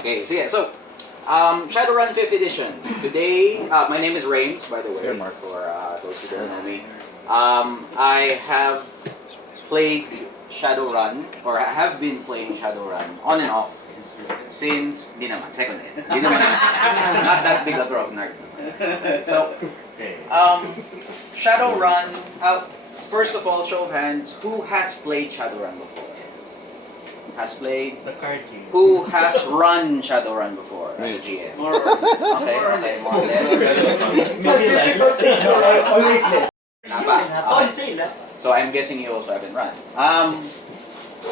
Okay, so yeah, so Shadowrun 5th edition. Today, my name is Raymz, by the way, for those who don't know me. I have played Shadowrun, or I have been playing Shadowrun on and off since, di naman, second ed. Di naman, not that big a grog nerd. So, Shadowrun, first of all, show of hands, who has played Shadowrun before? Has played? The card game. Who has run Shadowrun before as a GM? More or less. Okay, more or less. Maybe less. Always less. So I'm guessing you also haven't run.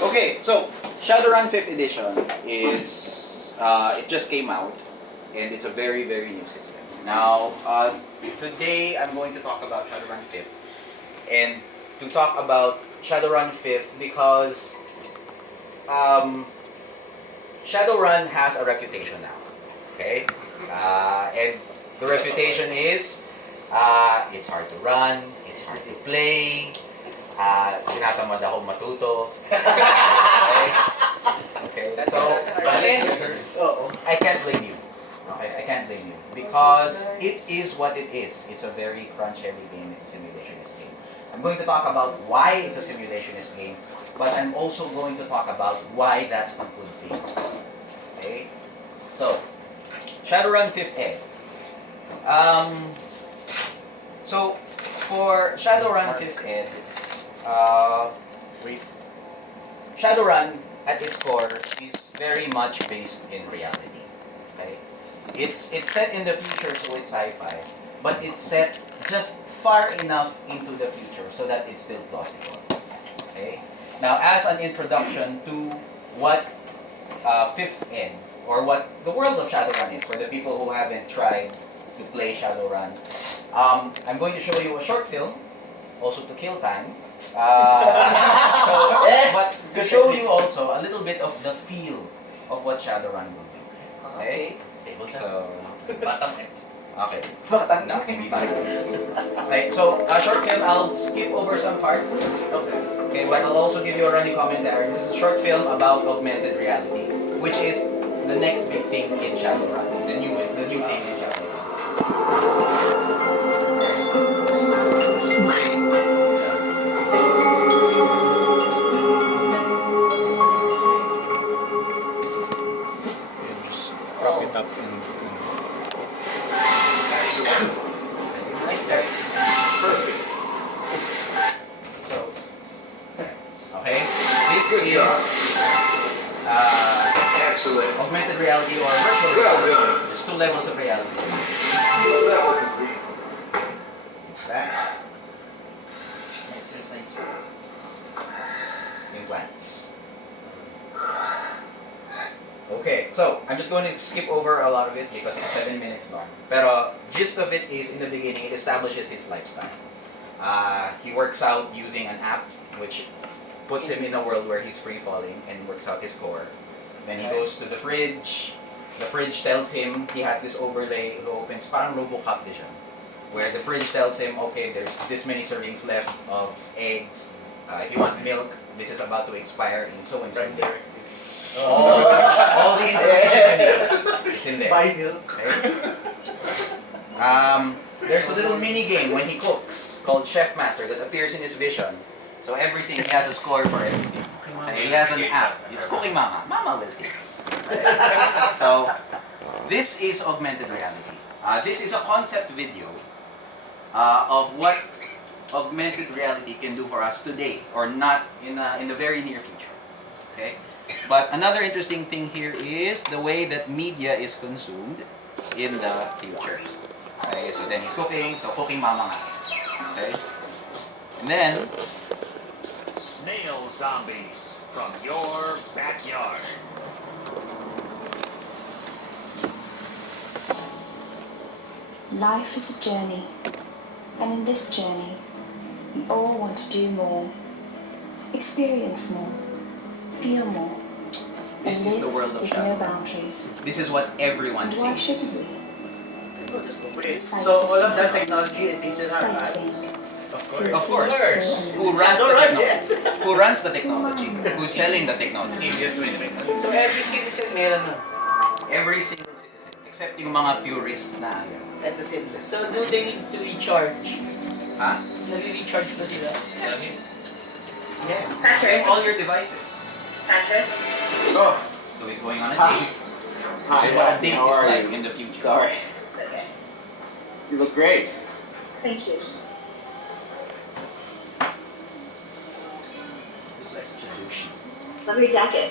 Okay, so Shadowrun 5th edition is, it just came out, and it's a very, very new system. Now, today I'm going to talk about Shadowrun 5th, and to talk about Shadowrun 5th because Shadowrun has a reputation now, okay? And the reputation is, it's hard to run, it's hard to play, tinatamad ako matuto. Okay? So, I can't blame you. Okay? I can't blame you. Because it is what it is. It's a very crunch-heavy game. It's a simulationist game. I'm going to talk about why it's a simulationist game, but I'm also going to talk about why that's a good thing. Okay? So, Shadowrun 5th Ed. So, for Shadowrun 5th Ed, Shadowrun at its core is very much based in reality. Okay? It's set in the future, so it's sci-fi, but it's set just far enough into the future so that it's still plausible. Okay? Now, as an introduction to what 5th Ed, or what the world of Shadowrun is, for the people who haven't tried to play Shadowrun, I'm going to show you a short film, also to kill time. But to show you also a little bit of the feel of what Shadowrun will be. Okay? So, okay. No, hindi ba? Okay, so a short film, I'll skip over some parts. Okay, but I'll also give you a running commentary. This is a short film about augmented reality, which is the next big thing in Shadowrun, the new thing in Shadowrun. Just prop it up and Perfect. So, okay, this is Excellent. augmented reality or virtual Well reality. done. There's two levels of reality. That was agreed. That Exercise. implants. Okay, so I'm just going to skip over a lot of it because it's 7 minutes long. Pero gist of it is, in the beginning, it establishes his lifestyle. He works out using an app which puts him in a world where he's free falling and works out his core. Then he goes to the fridge. The fridge tells him he has this overlay who opens parang RoboCop vision, where the fridge tells him, okay, there's this many servings left of eggs. If you want milk, this is about to expire in so and so. All the information is in there. Buy milk. Okay? There's a little mini game when he cooks called Chef Master that appears in his vision. So everything, he has a score for everything. Okay? He has an app. It's Cooking Mama. Mama will fix. Okay? So this is augmented reality. This is a concept video of what augmented reality can do for us today, or not in the very near future. Okay? But another interesting thing here is the way that media is consumed in the future. Okay, so then he's cooking, so Cooking Mama nga. Okay? And then, Snail zombies from your backyard. Life is a journey, and in this journey, we all want to do more, experience more, feel more, and this is the live world of with no Shadowrun. boundaries. This is what everyone And why sees. shouldn't we? Wait, so all of that technology, it still have Sightseeing. ads? Of course. Who runs the technology? Who runs the technology? Who's selling the technology? Easiest way to make money. So every citizen meron na. every single citizen, except yung mga purists na ayaw. At the sinless. So do they need to recharge? Ha? Nag-recharge ba sila? Yes. Patrick. All your devices. Patrick? Oh, So he's going on a Hi. date. hi. So what a date How is are like you? in the future. Sorry. It's okay. You look great. Thank you. Looks like such a douche. Love your jacket.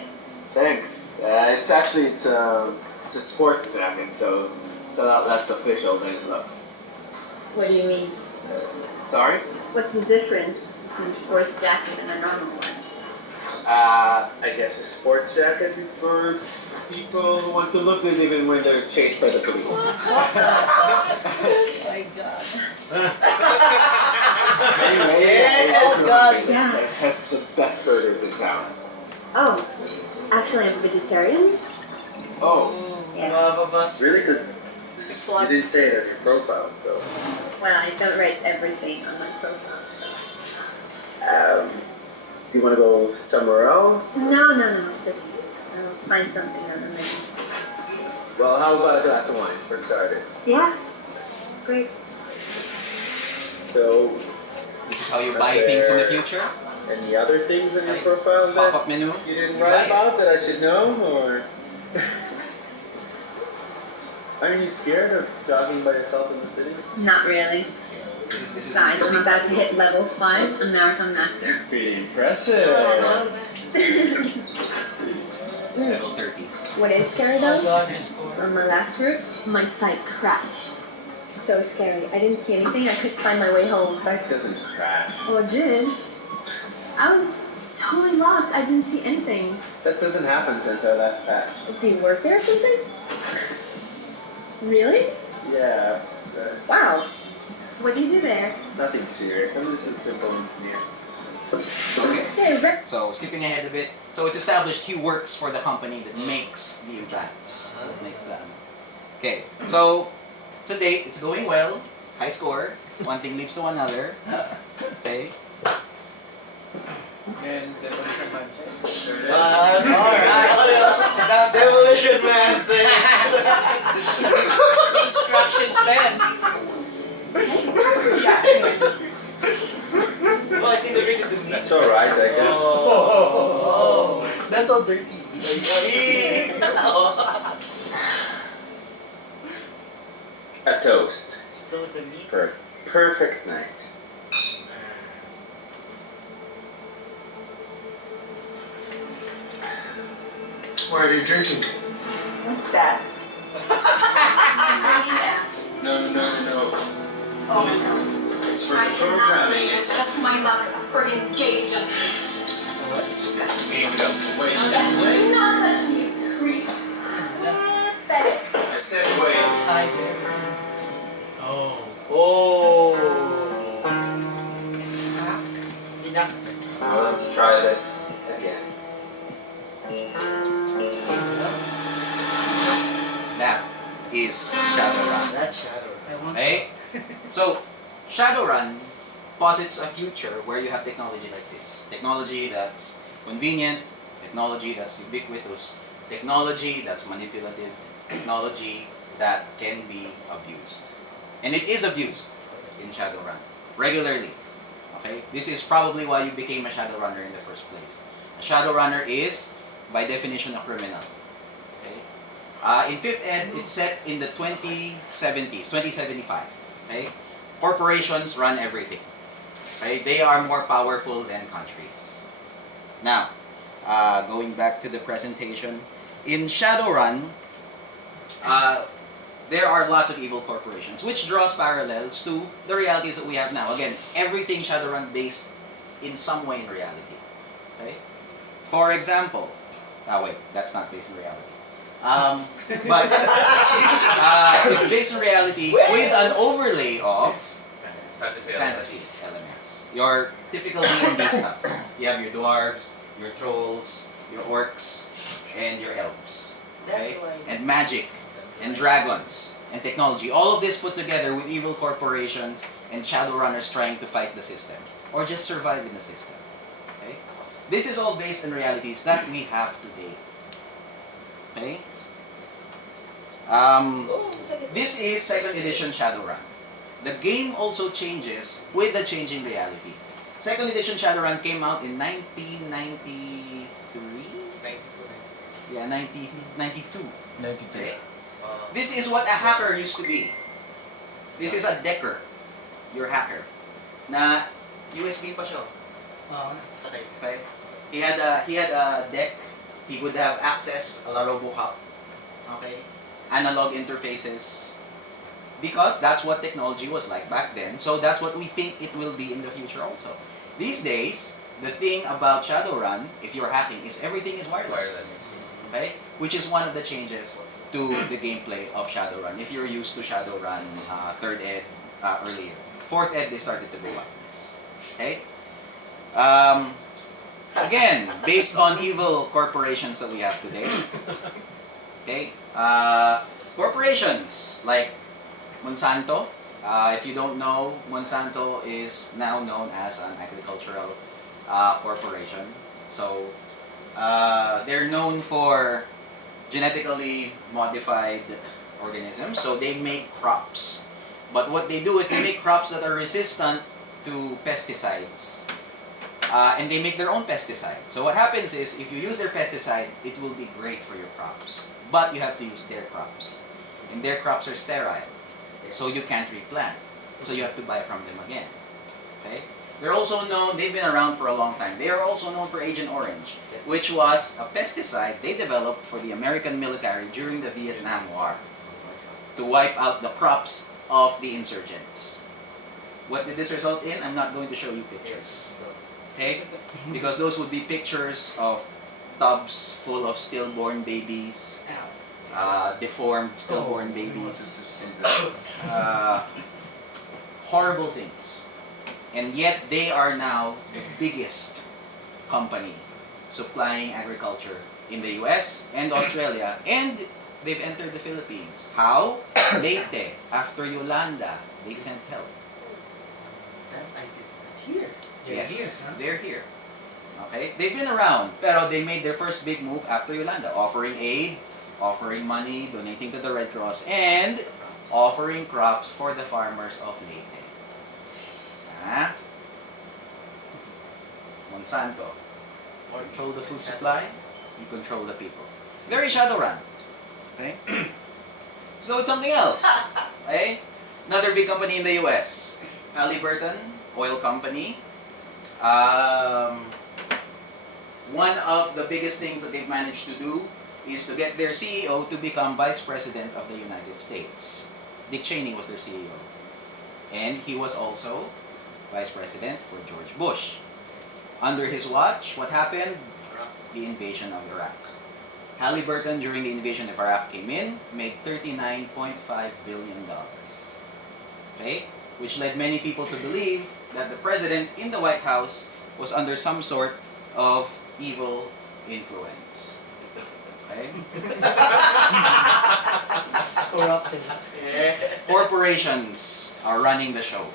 Thanks. It's a sports jacket, so that's official than it looks. What do you mean? Sorry? What's the difference between a sports jacket and a normal one? I guess a sports jacket is for people who want to look good even when they're chased by the police. My God. Anyway, Yes! this God. place has the best burgers in town. Oh, actually I'm vegetarian. Oh, Yeah. Mababas. really? Because you didn't say it on your profile, so. Well, I don't write everything on my profile. Do you want to go somewhere else? No, it's okay. I'll find something on the menu. Well, how about a glass of wine for starters? Yeah. Great. So, This is how you buy things in the future? any other things on your profile that Pop-up menu? you didn't You write buy it. about that I should know, or? Aren't you scared of jogging by yourself in the city? Not really. This is Besides, I'm about to hit level 5 on Marathon Master. Pretty impressive. level 30. What is scary Oh though? God, your score. On my last route, my site crashed. So scary. I didn't see anything. I couldn't find my way home. Site doesn't crash. Well, it did. I was totally lost. I didn't see anything. That doesn't happen since our last patch. Do you work there or something? Really? Yeah, Wow. What do you do there? nothing serious. I'm just a simple engineer. Okay. Hey, Rick. So skipping ahead a bit. So it's established he works for the company that makes the implants. That makes them. Okay. So to date, it's going well. High score. One thing leads to another. Okay. And Demolition Man says. Alright. It's about to Demolition Man says. instructions man. Well, I think they're going to do meat. That's alright, I guess. Oh. That's all dirty. A toast Still with the meat. for a perfect night. What are you drinking? What's that? No. Oh no. It's for I the cannot programming. believe it's just my luck. A friggin' cage. Game it up. Wait, Do not touch me, you creep. Pathetic. I said wait. Hi there. Oh. Inak. Now let's try this again. That is Shadowrun. That's Shadowrun. I want Okay? So, Shadowrun posits a future where you have technology like this. Technology that's convenient, technology that's ubiquitous, technology that's manipulative, technology that can be abused. And it is abused in Shadowrun regularly. Okay? This is probably why you became a Shadowrunner in the first place. A Shadowrunner is, by definition, a criminal. Okay? In 5th ed, it's set in the 2070s, 2075. Okay? Corporations run everything. Okay? They are more powerful than countries. Now, going back to the presentation, in Shadowrun, there are lots of evil corporations, which draws parallels to the realities that we have now. Again, everything Shadowrun based in some way in reality. Okay? For example, wait, that's not based in reality. But it's based in reality with an overlay of fantasy elements. Your typical D&D stuff. You have your dwarves, your trolls, your orcs, and your elves. Okay? And magic, and dragons, and technology. All of this put together with evil corporations and Shadowrunners trying to fight the system. Or just survive in the system. Okay? This is all based in realities that we have today. Okay? This is second edition Shadowrun. The game also changes with the changing reality. Second edition Shadowrun came out in 1993? Yeah, 1992. 92. Okay. This is what a hacker used to be. This is a decker. Your hacker. Na USB pa siya. Okay. He had a deck. He would have access a lot of buka. Okay. Analog interfaces. Because that's what technology was like back then. So that's what we think it will be in the future also. These days, the thing about Shadowrun, if you're hacking, is everything is wireless. Okay? Which is one of the changes to the gameplay of Shadowrun. If you're used to Shadowrun 3rd ed earlier. 4th ed, they started to go wireless. Okay? Again, based on evil corporations that we have today. Okay? Corporations like Monsanto. If you don't know, Monsanto is now known as an agricultural corporation. So, they're known for genetically modified organisms. So, they make crops. But what they do is they make crops that are resistant to pesticides. And they make their own pesticide. So what happens is, if you use their pesticide, it will be great for your crops. But you have to use their crops. And their crops are sterile. So you can't replant. So you have to buy from them again. Okay? They're also known, they've been around for a long time. They are also known for Agent Orange, which was a pesticide they developed for the American military during the Vietnam War to wipe out the crops of the insurgents. What did this result in? I'm not going to show you pictures. Okay? Because those would be pictures of tubs full of stillborn babies, deformed stillborn babies, horrible things. And yet they are now the biggest company supplying agriculture in the US and Australia, and they've entered the Philippines. How? Leyte, after Yolanda, they sent help. That I did not hear. They're here. Okay? They've been around, pero they made their first big move after Yolanda, offering aid, offering money, donating to the Red Cross, and offering crops for the farmers of Leyte. Monsanto. Control the food supply, you control the people. Very Shadowrun. Okay? So it's something else. Okay? Another big company in the US. Halliburton, oil company. One of the biggest things that they've managed to do is to get their CEO to become Vice President of the United States. Dick Cheney was their CEO. And he was also Vice President for George Bush. Under his watch, what happened? The invasion of Iraq. Halliburton, during the invasion of Iraq, came in, made $39.5 billion. Okay? Which led many people to believe that the president in the White House was under some sort of evil influence. Okay? Corrupted. Corporations are running the show.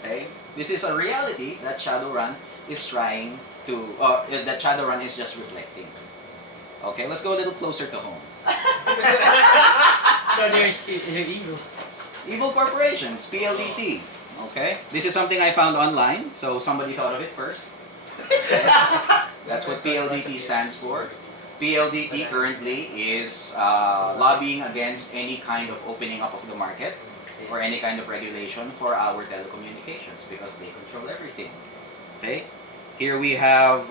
Okay? This is a reality that Shadowrun is trying to, that Shadowrun is just reflecting. Okay, let's go a little closer to home. So they're evil. Evil corporations, PLDT. Okay, this is something I found online, so somebody thought of it first. Okay. That's what PLDT stands for. PLDT currently is lobbying against any kind of opening up of the market or any kind of regulation for our telecommunications because they control everything. Okay, here we have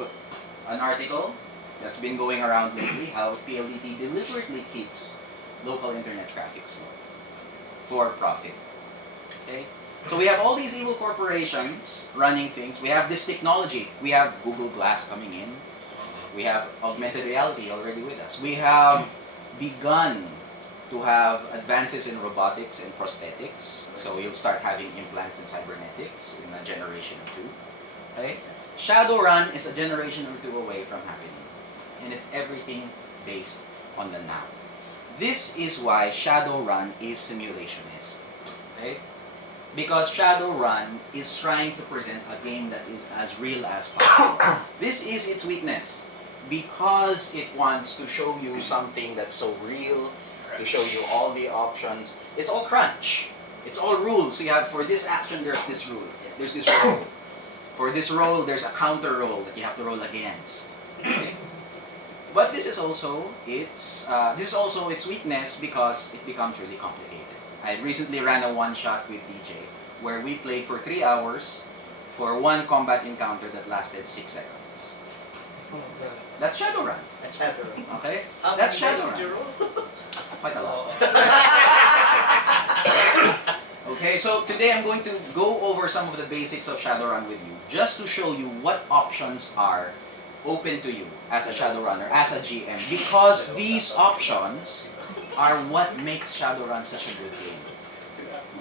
an article that's been going around lately, how PLDT deliberately keeps local internet traffic slow for profit. Okay? So we have all these evil corporations running things. We have this technology. We have Google Glass coming in. We have augmented reality already with us. We have begun to have advances in robotics and prosthetics. So you'll start having implants and cybernetics in a generation or two. Okay? Shadowrun is a generation or two away from happening. And it's everything based on the now. This is why Shadowrun is simulationist. Okay? Because Shadowrun is trying to present a game that is as real as possible. This is its weakness. Because it wants to show you something that's so real, to show you all the options. It's all crunch. It's all rules. So you have, for this action, there's this rule. There's this roll. For this roll, there's a counter roll that you have to roll against. Okay? But this is also its weakness because it becomes really complicated. I recently ran a one-shot with DJ where we played for 3 hours for one combat encounter that lasted 6 seconds. That's Shadowrun. That's Shadowrun. Okay? How That's many dice Shadowrun. did you roll? Quite a lot. Okay, so today I'm going to go over some of the basics of Shadowrun with you, just to show you what options are open to you as a Shadowrunner, as a GM, because these options are what makes Shadowrun such a good game.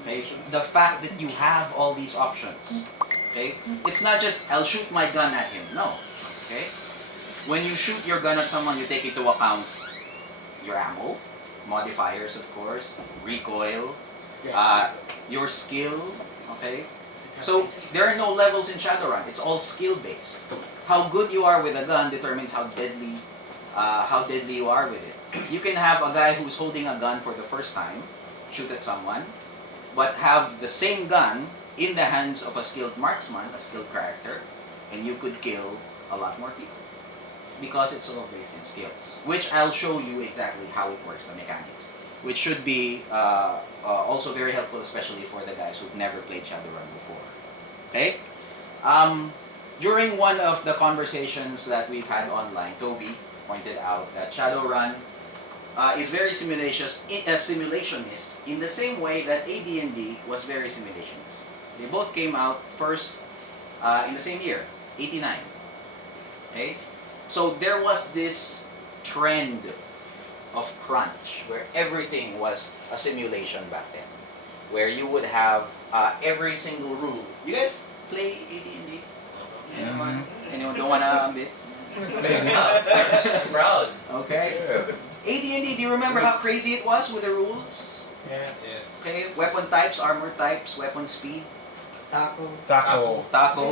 Okay, the fact that you have all these options. Okay, it's not just I'll shoot my gun at him. No. Okay, when you shoot your gun at someone, you take into account your ammo, modifiers, of course, recoil, your skill. Okay, so there are no levels in Shadowrun. It's all skill based. How good you are with a gun determines how deadly you are with it. You can have a guy who's holding a gun for the first time shoot at someone, but have the same gun in the hands of a skilled marksman, a skilled character, and you could kill a lot more people because it's all based in skills, which I'll show you exactly how it works, the mechanics, which should be also very helpful, especially for the guys who've never played Shadowrun before. Okay? During one of the conversations that we've had online, Toby pointed out that Shadowrun is very simulationist in the same way that AD&D was very simulationist. They both came out first in the same year, 89. Okay? So there was this trend of crunch where everything was a simulation back then, where you would have every single rule. You guys play AD&D? Anyone? Anyone don't wanna bit? Proud. Okay. AD&D, do you remember how crazy it was with the rules? Yeah. Yes. Okay, weapon types, armor types, weapon speed. Taco. Taco. Taco.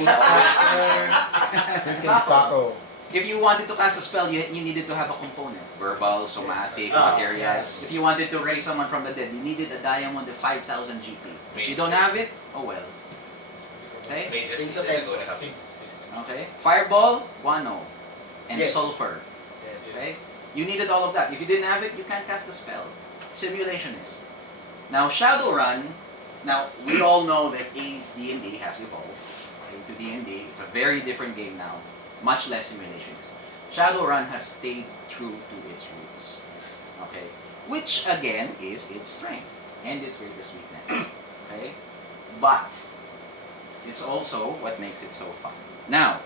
Taco. If you wanted to cast a spell, you needed to have a component. Verbal, somatic, Oh, materials. If you wanted to raise someone from the dead, you needed a diamond of 5,000 GP. If you don't have it, oh well. Okay? Into tempo. Okay. Fireball, guano. And Yes. sulfur. Okay? You needed all of that. If you didn't have it, you can't cast a spell. Simulationist. Now, Shadowrun, we all know that D&D has evolved into D&D. It's a very different game now. Much less simulationist. Shadowrun has stayed true to its roots. Okay? Which, again, is its strength and its greatest weakness. Okay? But, it's also what makes it so fun. Now,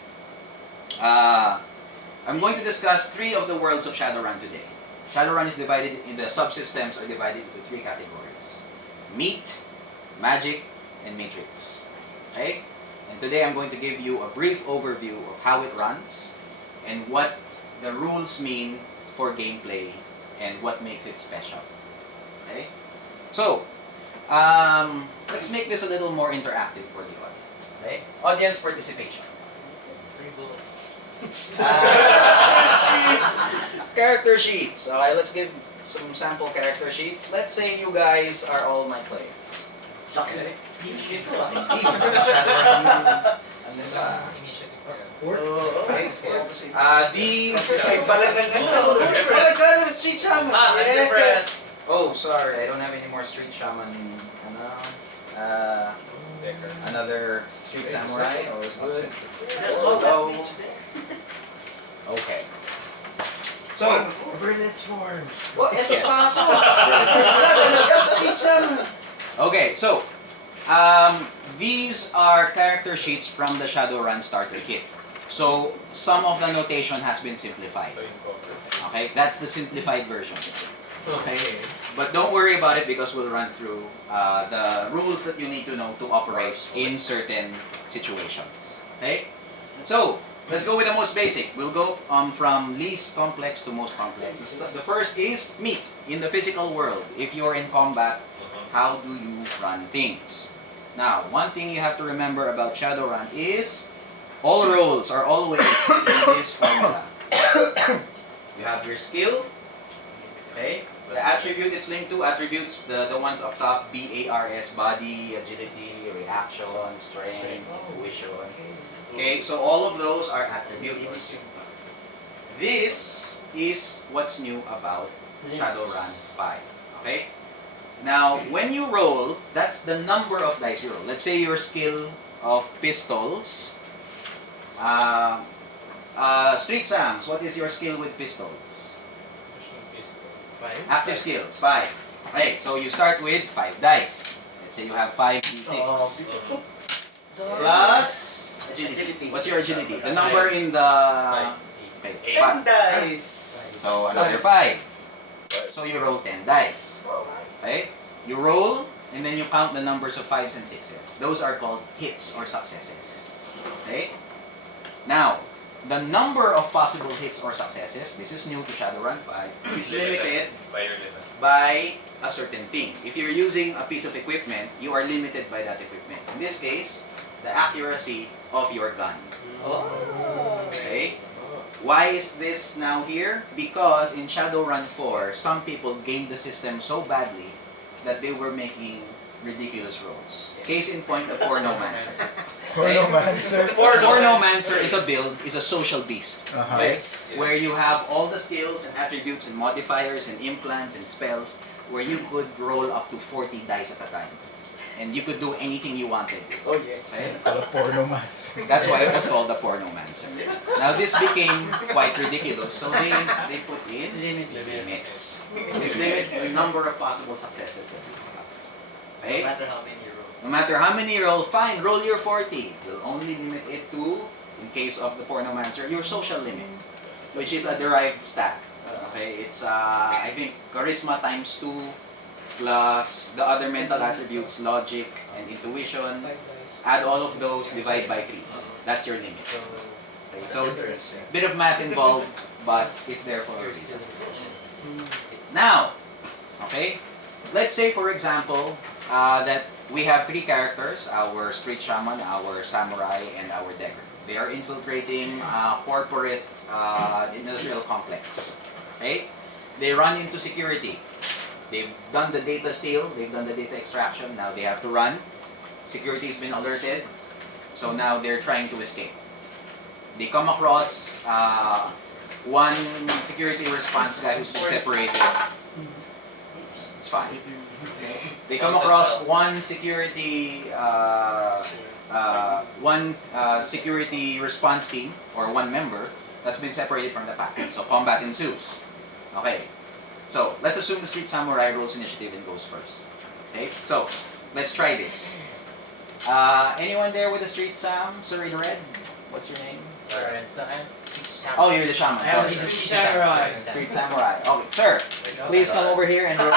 I'm going to discuss 3 of the worlds of Shadowrun today. Shadowrun is divided in the subsystems are divided into 3 categories: Meat, Magic, and Matrix. Okay? And today I'm going to give you a brief overview of how it runs and what the rules mean for gameplay and what makes it special. Okay? So, let's make this a little more interactive for the audience. Okay? Audience participation. Character sheets. Alright, let's give some sample character sheets. Let's say you guys are all my players. Okay? Initiative. These... Street Shaman! Yes. Oh, sorry, I don't have any more Street Shaman. Another Street Samurai? Oh, it's good. Okay. So, Brilliant's form. Oh, eto Yes. pa ako! Street Shaman! okay, so, these are character sheets from the Shadowrun starter kit. So, some of the notation has been simplified. Okay, that's the simplified version. Okay, but don't worry about it because we'll run through the rules that you need to know to operate in certain situations. Okay, so let's go with the most basic. We'll go from least complex to most complex. The first is meat in the physical world. If you're in combat, how do you run things? Now, one thing you have to remember about Shadowrun is all rolls are always in this formula. You have your skill, okay? The attribute it's linked to, attributes, the ones up top, BARS, body, agility, reaction, strength, intuition. Okay, so all of those are attributes. This is what's new about Shadowrun 5. Okay? Now, when you roll, that's the number of dice you roll. Let's say your skill of pistols. Street Sams, what is your skill with pistols? Active skills, 5. Okay, so you start with 5 dice. Let's say you have 5d6. Plus agility. What's your agility? The number in the... Okay, 5 dice. So another 5. So you roll 10 dice. Okay? You roll, and then you count the numbers of 5s and 6s. Those are called hits or successes. Okay? Now, the number of possible hits or successes, this is new to Shadowrun 5, is limited by a certain thing. If you're using a piece of equipment, you are limited by that equipment. In this case, the accuracy of your gun. Okay? Why is this now here? Because in Shadowrun 4, some people gamed the system so badly that they were making ridiculous rolls. Case in point, the Pornomancer. Pornomancer. Pornomancer is a build, is a social beast. Okay? Yes. Where you have all the skills and attributes and modifiers and implants and spells where you could roll up to 40 dice at a time. And you could do anything you wanted. Oh yes. Pornomancer. That's why it was called the Pornomancer. Now this became quite ridiculous, so they put in limits. This limits the number of possible successes that you have. Okay? No matter how many you roll. No matter how many you roll, fine, roll your 40. We'll only limit it to, in case of the Pornomancer, your social limit, which is a derived stat. Okay, it's I think charisma times 2 plus the other mental attributes, logic and intuition. Add all of those, divide by 3. That's your limit. Okay, so bit of math involved, but it's there for a reason. Now, okay, let's say for example that we have 3 characters: our street shaman, our samurai, and our dagger. They are infiltrating a corporate industrial complex. Okay? They run into security. They've done the data steal, they've done the data extraction, now they have to run. Security's been alerted, so now they're trying to escape. They come across one security response guy who's been separated. It's fine. They come across one security security response team, or one member, that's been separated from the pack. So combat ensues. Okay. So, let's assume the Street Samurai rolls initiative and goes first. Okay, so, let's try this. Anyone there with a Street Sam? Sir in red? What's your name? Oh, you're the shaman. Sorry. Street Samurai. Street Samurai. Okay, sir, please come over here and roll.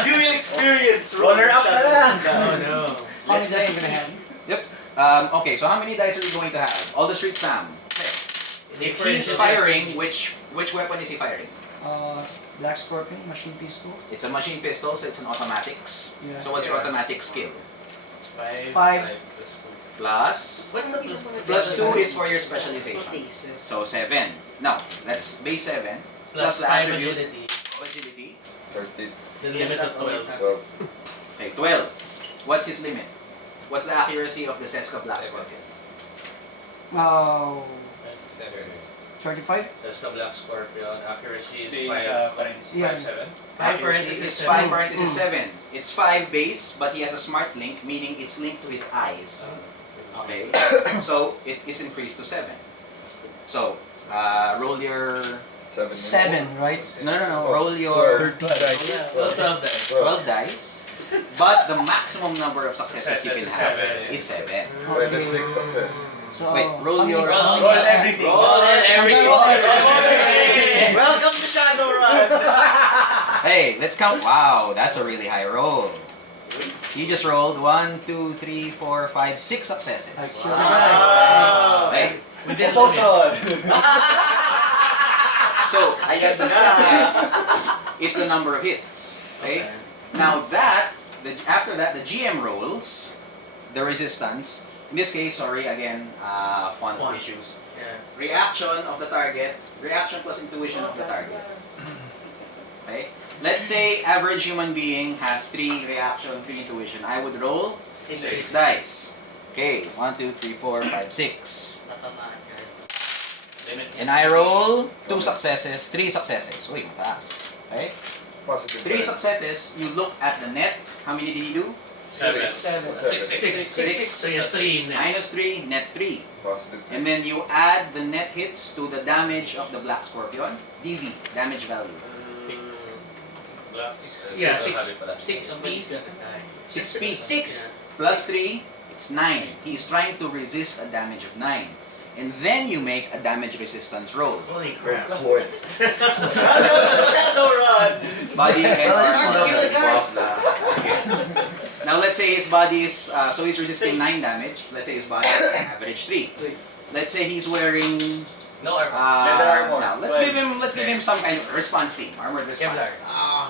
You will experience roller up na lang. Oh no. How many dice are we gonna have? Yep. Okay, so how many dice are we going to have? All the Street Sam. Okay. If he's firing, which weapon is he firing? Black Scorpion, machine pistol. It's a machine pistol, so it's an automatics. Yeah. So what's your automatic skill? It's 5. Plus? What's the Plus 2 is for your specialization. So 7. No, that's base 7. Plus the attribute of agility. 13. The limit of 12. 12. Okay, 12. What's his limit? What's the accuracy of the Seska Black Scorpion? 35? That's the Black Scorpion. Accuracy is Yeah. 5.7. Accuracy is 5 parenthesis 7. It's 5 base, but he has a smart link, meaning it's linked to his eyes. Okay, so it is increased to 7. So, roll your... 7, right? No. Roll your 13 dice. 12 dice. But the maximum number of successes you can have is 7. 5 and 6 success. So, Wait, roll your... Roll everything. Roll everything. Welcome to Shadowrun. Hey, let's count. Wow, that's a really high roll. You just rolled 1, 2, 3, 4, 5, 6 successes. Wow. Okay. With this also. So, 6 successes is the number of hits. Okay. Now after that, the GM rolls the resistance. In this case, sorry, again, font issues. Yeah. Reaction of the target, reaction plus intuition of the target. Okay? Let's say average human being has 3 reaction, 3 intuition. I would roll 6 dice. Okay, 1, 2, 3, 4, 5, 6. Tatamaan ka. And I roll 2 successes, 3 successes. Uy, mataas. Okay? Positive 3 drive. successes, you look at the net. How many did he do? 7. 7. 3 net. Minus 3, net 3. Positive And then you add the net hits to the damage of the Black Scorpion. DV, damage value. 6. Yeah, 6 6 6p. 6. Plus 3, it's 9. He is trying to resist a damage of 9. And then you make a damage resistance roll. Holy Oh crap. boy. Shadowrun! Body and Well, it's armor. not kill the guy. buff na. Now let's say his body is, so he's resisting 9 damage. Let's say his body is average 3. Let's say he's wearing, No armor. Leather armor. now let's give him some kind of response team, armored response. Kevlar.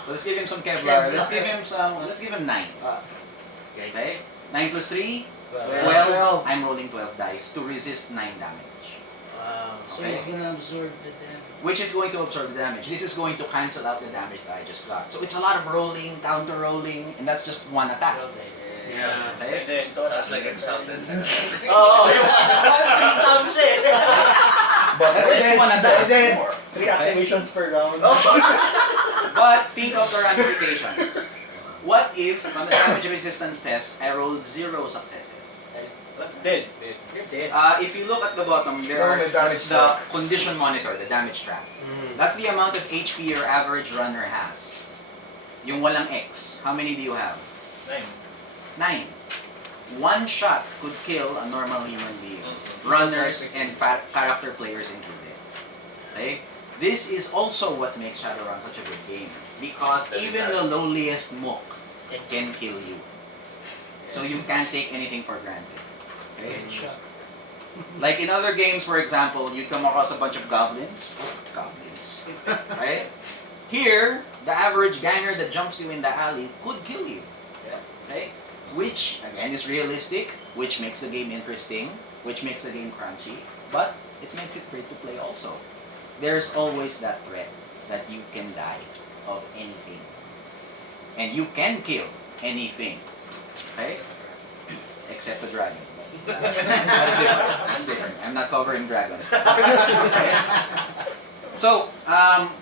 So let's give him some Kevlar. Let's give him 9. Okay? 9 plus 3, 12. I'm rolling 12 dice to resist 9 damage. Wow. So Okay. he's gonna absorb the damage. Which is going to absorb the damage. This is going to cancel out the damage that I just got. So it's a lot of rolling, counter rolling, and that's just one attack. Yeah. Okay? Sounds like exalted. Oo, yung street sound siya eh. But That is one attack. Then, 3 activations per round. But think of the ramifications. What if on the damage resistance test, I rolled 0 successes? Dead. You're dead. If you look at the bottom, there No, are may damage it's the condition monitor, the damage track. That's the amount of HP your average runner has. Yung walang X, how many do you have? 9. 1 shot could kill a normal human being. Runners and character players included. Okay? This is also what makes Shadowrun such a good game. Because even the lowliest mook can kill you. So you can't take anything for granted. Okay? Like in other games, for example, you come across a bunch of goblins. Goblins. Right? Here, the average ganger that jumps you in the alley could kill you. Okay? Which, again, is realistic, which makes the game interesting, which makes the game crunchy, but it makes it great to play also. There's always that threat that you can die of anything. And you can kill anything. Okay? Except the dragon. That's different. That's different. I'm not covering dragons. Okay? So,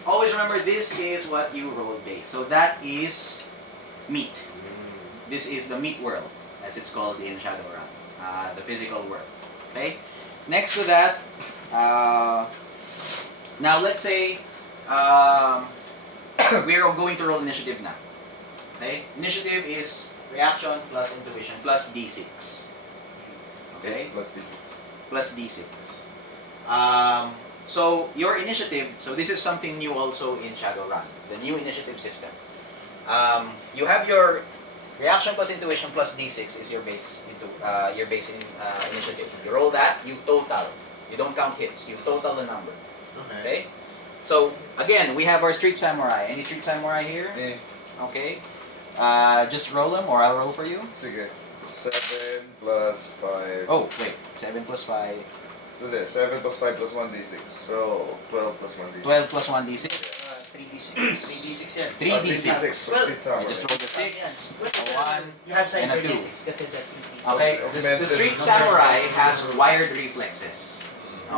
always remember this is what you roll base. So that is meat. This is the meat world, as it's called in Shadowrun, the physical world. Okay. Next to that, now let's say we're going to roll initiative now. Okay. Initiative is reaction plus intuition plus d6. Okay. Plus D6. Plus d6. So your initiative. So this is something new also in Shadowrun, the new initiative system. You have your reaction plus intuition plus d6 is your base initiative. You roll that, you total. You don't count hits. You total the number. Okay. So again, we have our street samurai. Any street samurai here? Eh, Okay. Just roll them, or I'll roll for you. sige. 7 plus 5. Oh wait, 7 plus 5. Hindi, 7 plus 5 plus 1 D6. So, 12 plus 1 D6. 12 plus 1 d6. 3d6. 3d6 yan. 3d6. D6 for Street You Samurai. just roll the 6, a 1. You have And a two. cybernetics kasi that 3d6. Okay, the Augmented. street samurai has wired reflexes.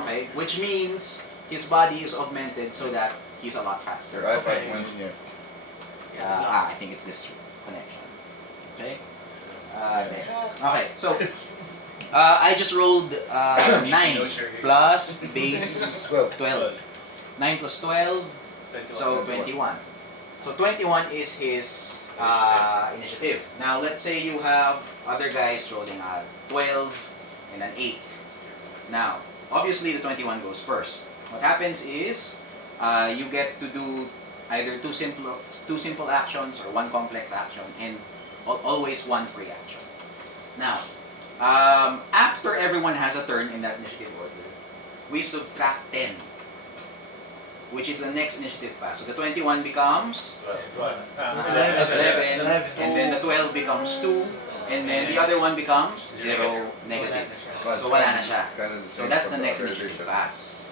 Okay, which means his body is augmented so that he's a lot faster. I fight one here. I think it's this connection. Okay. Okay. Okay. So, I just rolled 9 plus base 12. 9 plus 12, so 21. So 21 is his initiative. Now let's say you have other guys rolling a 12 and an 8. Now, obviously the 21 goes first. What happens is you get to do either two simple actions or one complex action, and always one free action. Now, after everyone has a turn in that initiative order, we subtract 10, which is the next initiative pass. So the 21 becomes 11, and then the 12 becomes 2, and then the other one becomes 0, negative. So wala na siya. It's kind of the So same that's from the next other initiative edition. pass.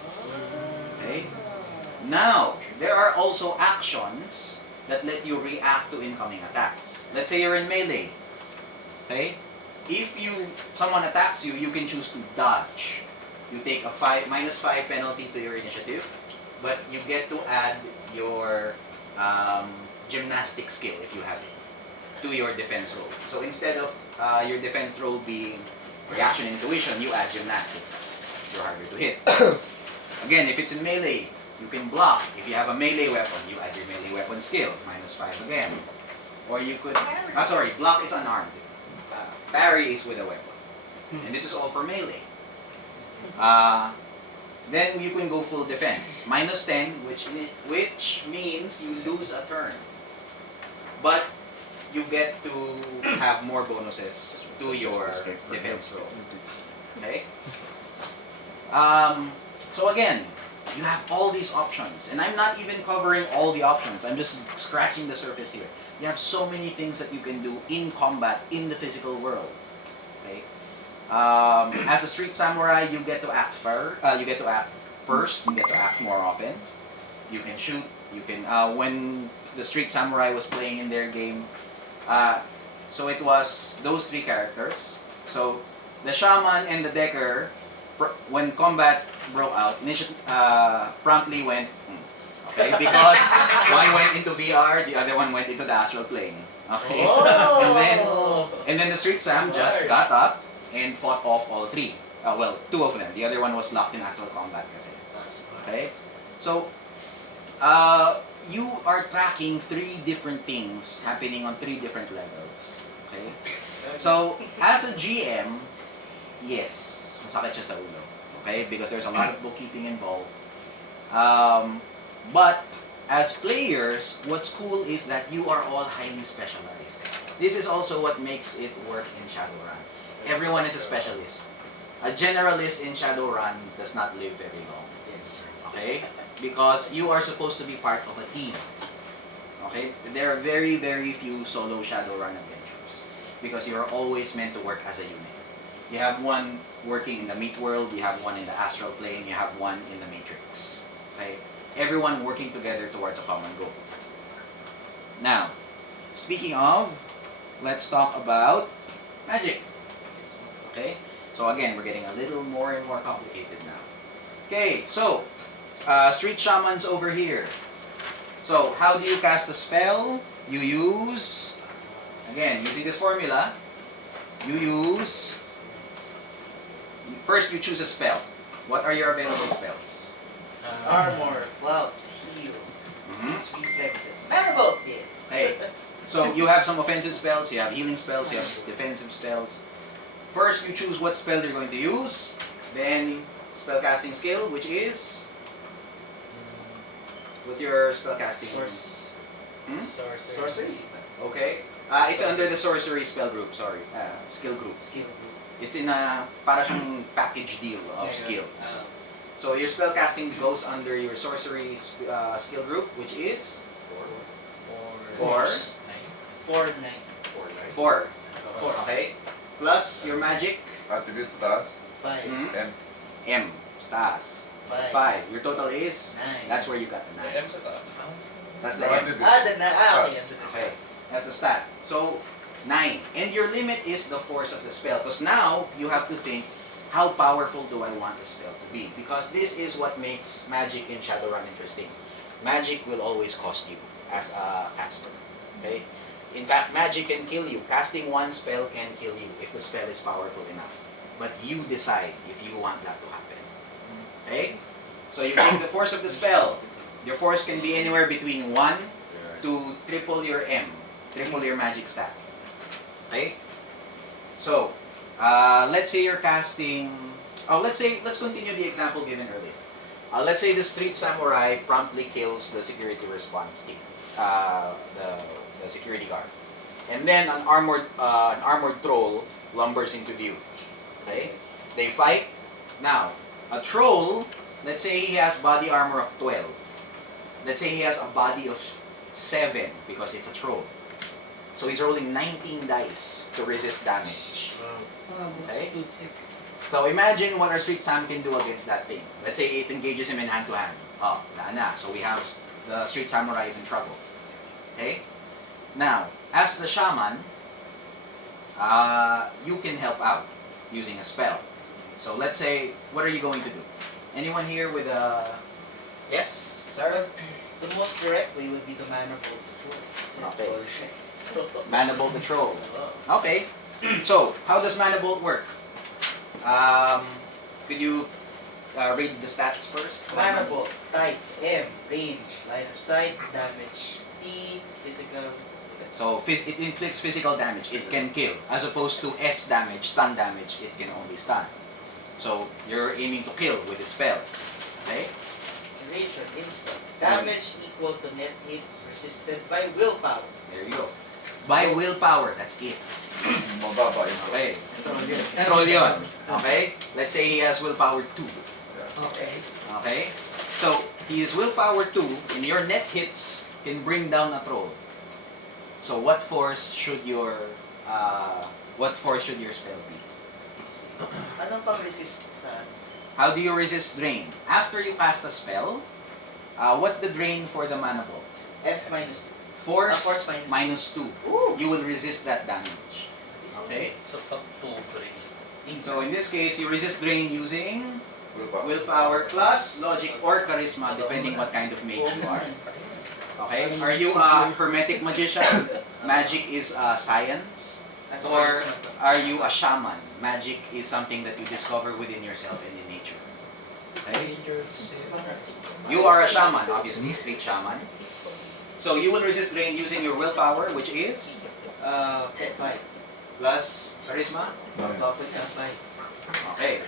Okay? Now, there are also actions that let you react to incoming attacks. Let's say you're in melee. Okay? If someone attacks you, you can choose to dodge. You take a -5 penalty to your initiative, but you get to add your gymnastic skill, if you have it, to your defense roll. So instead of your defense roll being reaction intuition, you add gymnastics. You're harder to hit. Again, if it's in melee, you can block. If you have a melee weapon, you add your melee weapon skill, -5 again. Or you could, block is unarmed. Parry is with a weapon. And this is all for melee. Then you can go full defense. -10, which means you lose a turn. But you get to have more bonuses to your defense roll. Okay? So again, you have all these options. And I'm not even covering all the options. I'm just scratching the surface here. You have so many things that you can do in combat, in the physical world. Okay? As a street samurai, you get to act first. You get to act more often. You can shoot. You can. When the street samurai was playing in their game, so it was those 3 characters. So the shaman and the decker, when combat broke out, promptly went. Okay, because one went into VR, the other one went into the astral plane. Okay, and then the street sam just got up and fought off all 3. 2 of them. The other one was locked in astral combat kasi. Okay? So, you are tracking 3 different things happening on 3 different levels. Okay? So, as a GM, yes, masakit siya sa ulo. Okay? Because there's a lot of bookkeeping involved. But, as players, what's cool is that you are all highly specialized. This is also what makes it work in Shadowrun. Everyone is a specialist. A generalist in Shadowrun does not live very long. Yes. Okay? Because you are supposed to be part of a team. Okay? There are very, very few solo Shadowrun adventures. Because you are always meant to work as a unit. You have one working in the meat world, you have one in the astral plane, you have one in the matrix. Okay? Everyone working together towards a common goal. Now, speaking of, let's talk about magic. Okay? So again, we're getting a little more and more complicated now. Okay, so, street shamans over here. So, how do you cast a spell? You use, again, using this formula, first you choose a spell. What are your available spells? Armor, clout, heal, reflexes. Man about this. Hey, so you have some offensive spells, you have healing spells, you have defensive spells. First, you choose what spell you're going to use. Then, spellcasting skill, which is? What's your spellcasting? Sorcery. Okay. It's under the sorcery spell group, skill group. It's in a, para siyang package deal of skills. So your spellcasting goes under your sorcery skill group, which is? 4. 4. Okay. Plus your magic? Attributes task. 5. M. M. Stas. 5. Your total is? 9. That's where you got the 9. M sa taas. That's the M. Attributes. Okay. That's the stat. So, 9. And your limit is the force of the spell. Because now, you have to think, how powerful do I want the spell to be? Because this is what makes magic in Shadowrun interesting. Magic will always cost you as a caster. Okay? In fact, magic can kill you. Casting one spell can kill you if the spell is powerful enough. But you decide if you want that to happen. Okay? So you take the force of the spell. Your force can be anywhere between 1 to triple your M. Triple your magic stat. Okay? So, let's say you're casting... let's continue the example given earlier. Let's say the street samurai promptly kills the security response team. The security guard. And then an armored troll lumbers into view. Okay? They fight. Now, a troll, let's say he has body armor of 12. Let's say he has a body of 7 because it's a troll. So he's rolling 19 dice to resist damage. Okay? So imagine what our street sam can do against that thing. Let's say it engages him in hand-to-hand. Oh, na. So we have the street samurai is in trouble. Okay? Now, as the shaman, you can help out using a spell. So let's say, what are you going to do? Anyone here with a... Yes, Sarah? The most direct way would be the mana bolt. Okay. So, Mana Bolt Patrol. Okay. So, how does Mana Bolt work? Could you read the stats first? mana bolt, type, M, range, line of sight, damage, T, physical. So, it inflicts physical damage. It can kill. As opposed to S damage, stun damage, it can only stun. So, you're aiming to kill with the spell. Okay? Duration, instant. Damage equal to net hits resisted by willpower. There you go. By willpower, that's it. Mababa yun. Okay. Control yun. Okay? Let's say he has willpower 2. Okay. Okay? So, his willpower 2, and your net hits can bring down a troll. So, what force should your spell be? Anong pang resist sa... How do you resist drain? After you cast a spell, what's the drain for the mana bolt? F minus Force, force minus 2. Ooh. You will resist that damage. Okay? So, top 2, 3. So, in this case, you resist drain using Willpower. willpower plus logic or charisma, depending what kind of mage you are. Okay? Are you a hermetic magician? Magic is science. Or are you a shaman? Magic is something that you discover within yourself and in nature. Okay? You are a shaman, obviously, straight shaman. So you will resist drain using your willpower, which is F5. plus charisma. Top with F5. Okay.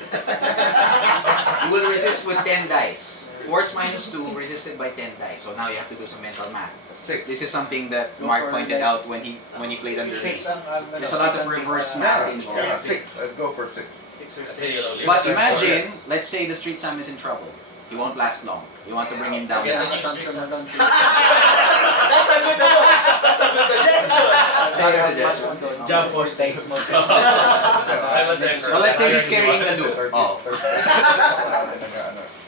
You will resist with 10 dice. Force minus 2 resisted by 10 dice. So now you have to do some mental math. 6. This is something that Mark pointed out when he played under me. There's a lot of reverse math in Yeah, here. 6. I'd go for 6. 6 or Kasi you'll only... But imagine, let's say the street Sam is in trouble. He won't last long. You want to bring him down. Get the That's new streets. That's a good That's a good suggestion. not a suggestion. Jump force dice mo. I'm a dancer. Well, let's say he's carrying the loot. Oh.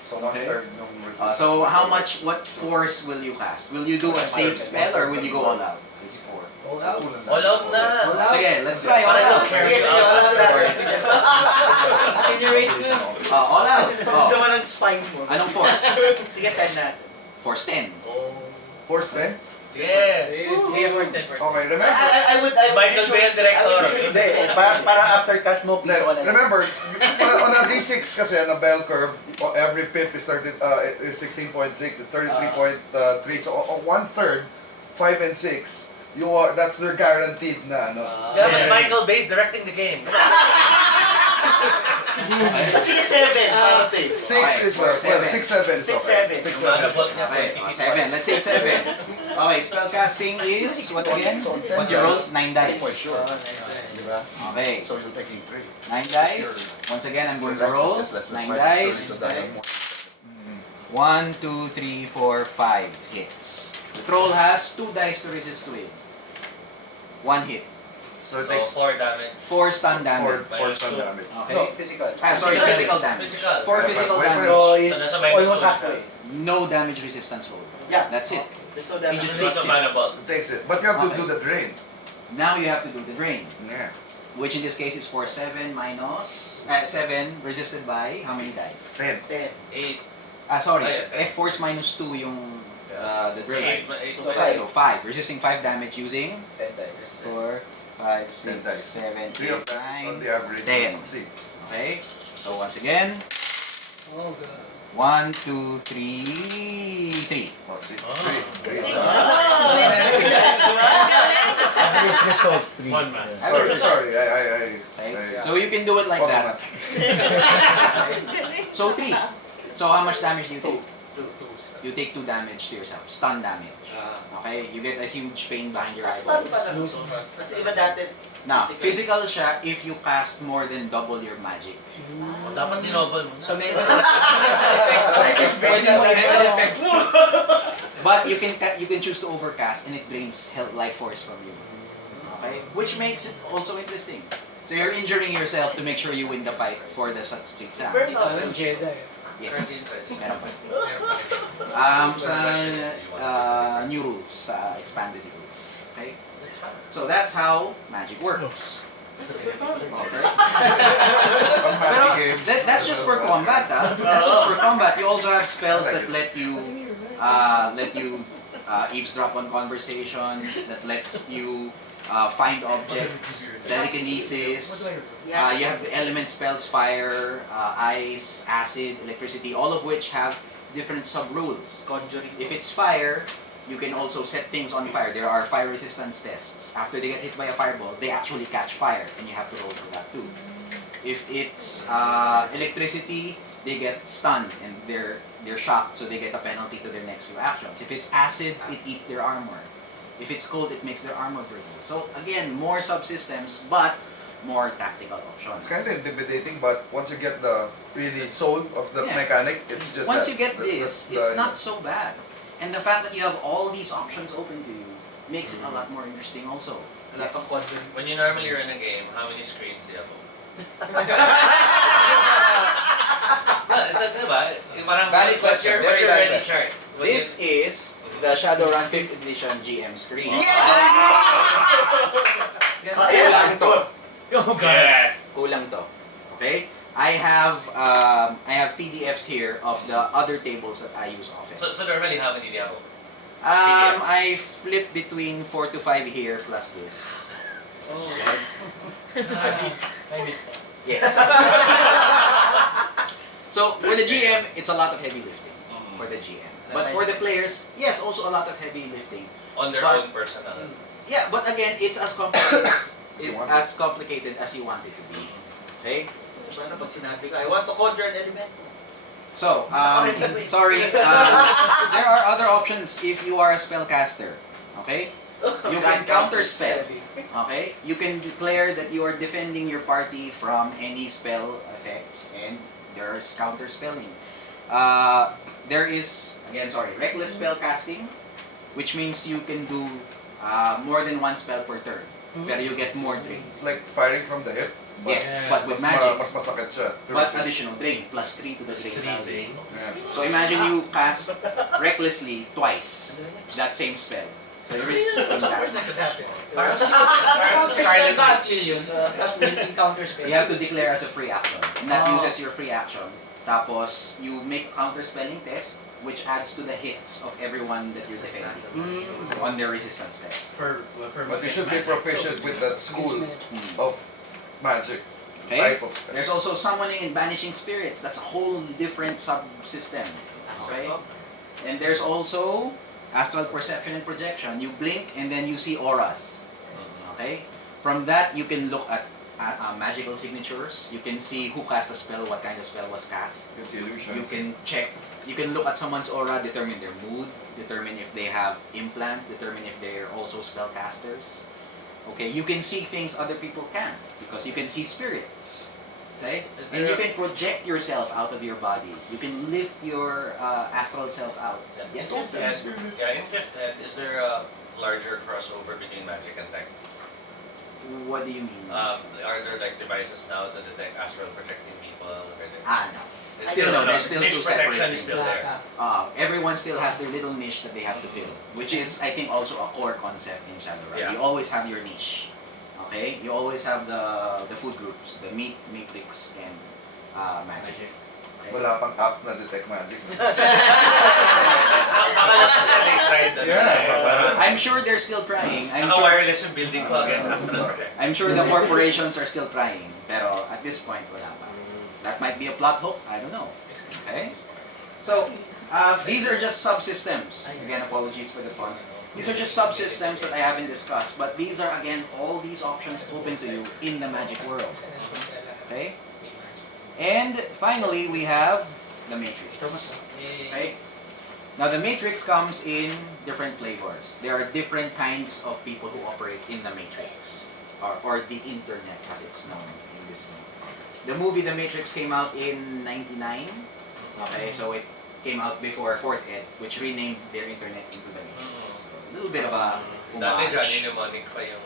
So Okay. 1/3 nung resistance. So how much, what force will you cast? Will you do a safe spell or will you go all out? It's 4. All out. All out na! Sige, let's try all Para out. don't care Sige, sige, all out afterwards. Incinerate mo. All out. Sabi Oh. naman ang spine mo. Anong force? Sige, 10 na. Force 10. Force 10? Sige! Sige, first time, first time. Okay, remember. I would Michael Bay ang director. Hindi, para after cast mo, please ako na. Remember, on a D6 kasi, on a bell curve, every pip is 16.6, 33.3. So, 1/3, 5 and 6, that's their guaranteed na, ano. Yeah, but Michael Bay's directing the game. Sige, 7. Para safe. 6 is, well, 6, 7 is okay. 6, 7. 6, Mana 7. bolt niya, Okay, 20 feet 7. wide. Let's say 7. Okay, spell casting is, what again? What you roll? 9 dice. Sure. Diba? Okay, So you're taking 3. 9 dice. Once again, I'm going to roll 9 dice. 1, 2, 3, 4, 5 hits. The troll has 2 dice to resist to it. 1 hit. So it So, takes 4 damage. 4 stun damage. 4 stun damage. Okay? No, physical. Sorry, physical damage. Physical. 4 physical Wait, wait. damage. So, So, it's nasa minus almost 2 na halfway. No damage resistance roll. Yeah. That's it. There's no He damage. just Because takes of mana bolt. It takes it. But you have to do the drain. Now you have to do the drain. Yeah. Which in this case is for 7 minus... 7 resisted by how many dice? 10. 10. 8. Sorry, Ay, F force minus 2 yung the drain. So, So 5. Resisting 5 damage using 10 dice. 4, 5, 10 6, dice. 7, 3 of 8, them is on 9, the average 10. succeed. Okay? So once again, Oh, God. 1, 2, 3, 3. Oh, see? Oh. 3. One man. Sorry. Okay? So you can do it like that. So 3. So how much damage do you take? 2. You take 2 damage to yourself. Stun damage. Okay? You get a huge pain behind your Stun pa eyeballs. na. Kasi iba dati. Now, physical siya if you cast more than double your magic. Dapat dinobble mo. So, may Pwede mo i-effect. But you can choose to overcast and it drains health life force from you. Okay? Which makes it also interesting. So you're injuring yourself to make sure you win the fight for the street Sam. burnout. Yes. Meron pa. Sa new rules, expanded rules. Okay? So that's how Magic works. Pero that's just for combat, ah. That's just for combat. You also have spells that let you eavesdrop on conversations, that lets you find objects, telekinesis. You have the element spells, fire, ice, acid, electricity, all of which have different sub-rules. Conjuring. If it's fire, you can also set things on fire. There are fire resistance tests. After they get hit by a fireball, they actually catch fire, and you have to roll for that too. If it's electricity, they get stunned and they're shocked, so they get a penalty to their next few actions. If it's acid, it eats their armor. If it's cold, it makes their armor brittle. So again, more subsystems, but more tactical options. It's kind of intimidating, but once you get the really soul of the Yeah. mechanic, it's just Once that, you get this, it's not so bad. And the fact that you have all these options open to you makes it a lot more interesting also. Wala pang conjuring. When you normally run a game, how many screens do you have? It's a, diba? Parang, Valid what's question, your, what's very your valid ready chart? What This is the Shadowrun 5th edition GM screen. Kulang to. Yes! Kulang to. Okay? I have PDFs here of the other tables that I use often. So normally how many do you have? I flip between 4 to 5 here plus this. I missed that. Yes. So for the GM, it's a lot of heavy lifting for the GM. But for the players, yes, also a lot of heavy lifting. On their But- own personal. Yeah, but again, it's as complicated as you want it to be. Okay? Kasi paano pag sinabi ko, I want to conjure an element. So, sorry. There are other options if you are a spellcaster. Okay? You can counter spell. Okay? You can declare that you are defending your party from any spell effects, and there's counter spelling. There is, again, sorry, reckless spell casting, which means you can do more than one spell per turn. Pero you get more drain. It's like firing from the hip. But Yes, but with mas magic. mas masakit siya. But additional drain, plus 3 to the drain. Yeah. So imagine you cast recklessly twice that same spell. So you risk taking Where's that. that could happen? Parang sa Scarlet Witch. Encounter spell. You have to declare as a free action. And that uses your free action. Tapos, you make counter spelling test, which adds to the hits of everyone that you're defending on their resistance test. But you should be proficient with that school of magic Okay? type of spell. There's also summoning and banishing spirits. That's a whole different subsystem. Okay? And there's also astral perception and projection. You blink and then you see auras. Okay? From that, you can look at magical signatures. You can see who cast a spell, what kind of spell was cast. It's illusions. You can check. You can look at someone's aura, determine their mood, determine if they have implants, determine if they're also spellcasters. Okay, you can see things other people can't because you can see spirits. Okay, and you can project yourself out of your body. You can lift your astral self out. In Yes. 5th ed, in 5th ed, is there a larger crossover between magic and tech? What do you mean? Are there like devices now to detect astral projecting people? No. It's Still no. There's still niche two separate protection is things. still there. Everyone still has their little niche that they have to fill, which is, I think, also a core concept in Shadowrun. Yeah. You always have your niche. Okay, you always have the food groups, the meat, matrix, and magic. Okay? Wala pang app na detect magic. Baka lang kasi they tried that. Yeah. I'm sure they're still trying. Naka-wireless yung building ko against astral project. I'm sure the corporations are still trying, pero at this point, wala pa. That might be a plot hook. I don't know. Okay, so these are just subsystems. Again, apologies for the fonts. These are just subsystems that I haven't discussed, but these are again all these options open to you in the magic world. Okay, and finally we have the matrix. Okay. Now the matrix comes in different flavors. There are different kinds of people who operate in the matrix, or the internet as it's known in this game. The movie The Matrix came out in '99. Okay, so it came out before 4th ed, which renamed their internet into The Matrix. So, a little bit of a Dati Johnny homage. Mnemonic pa yung...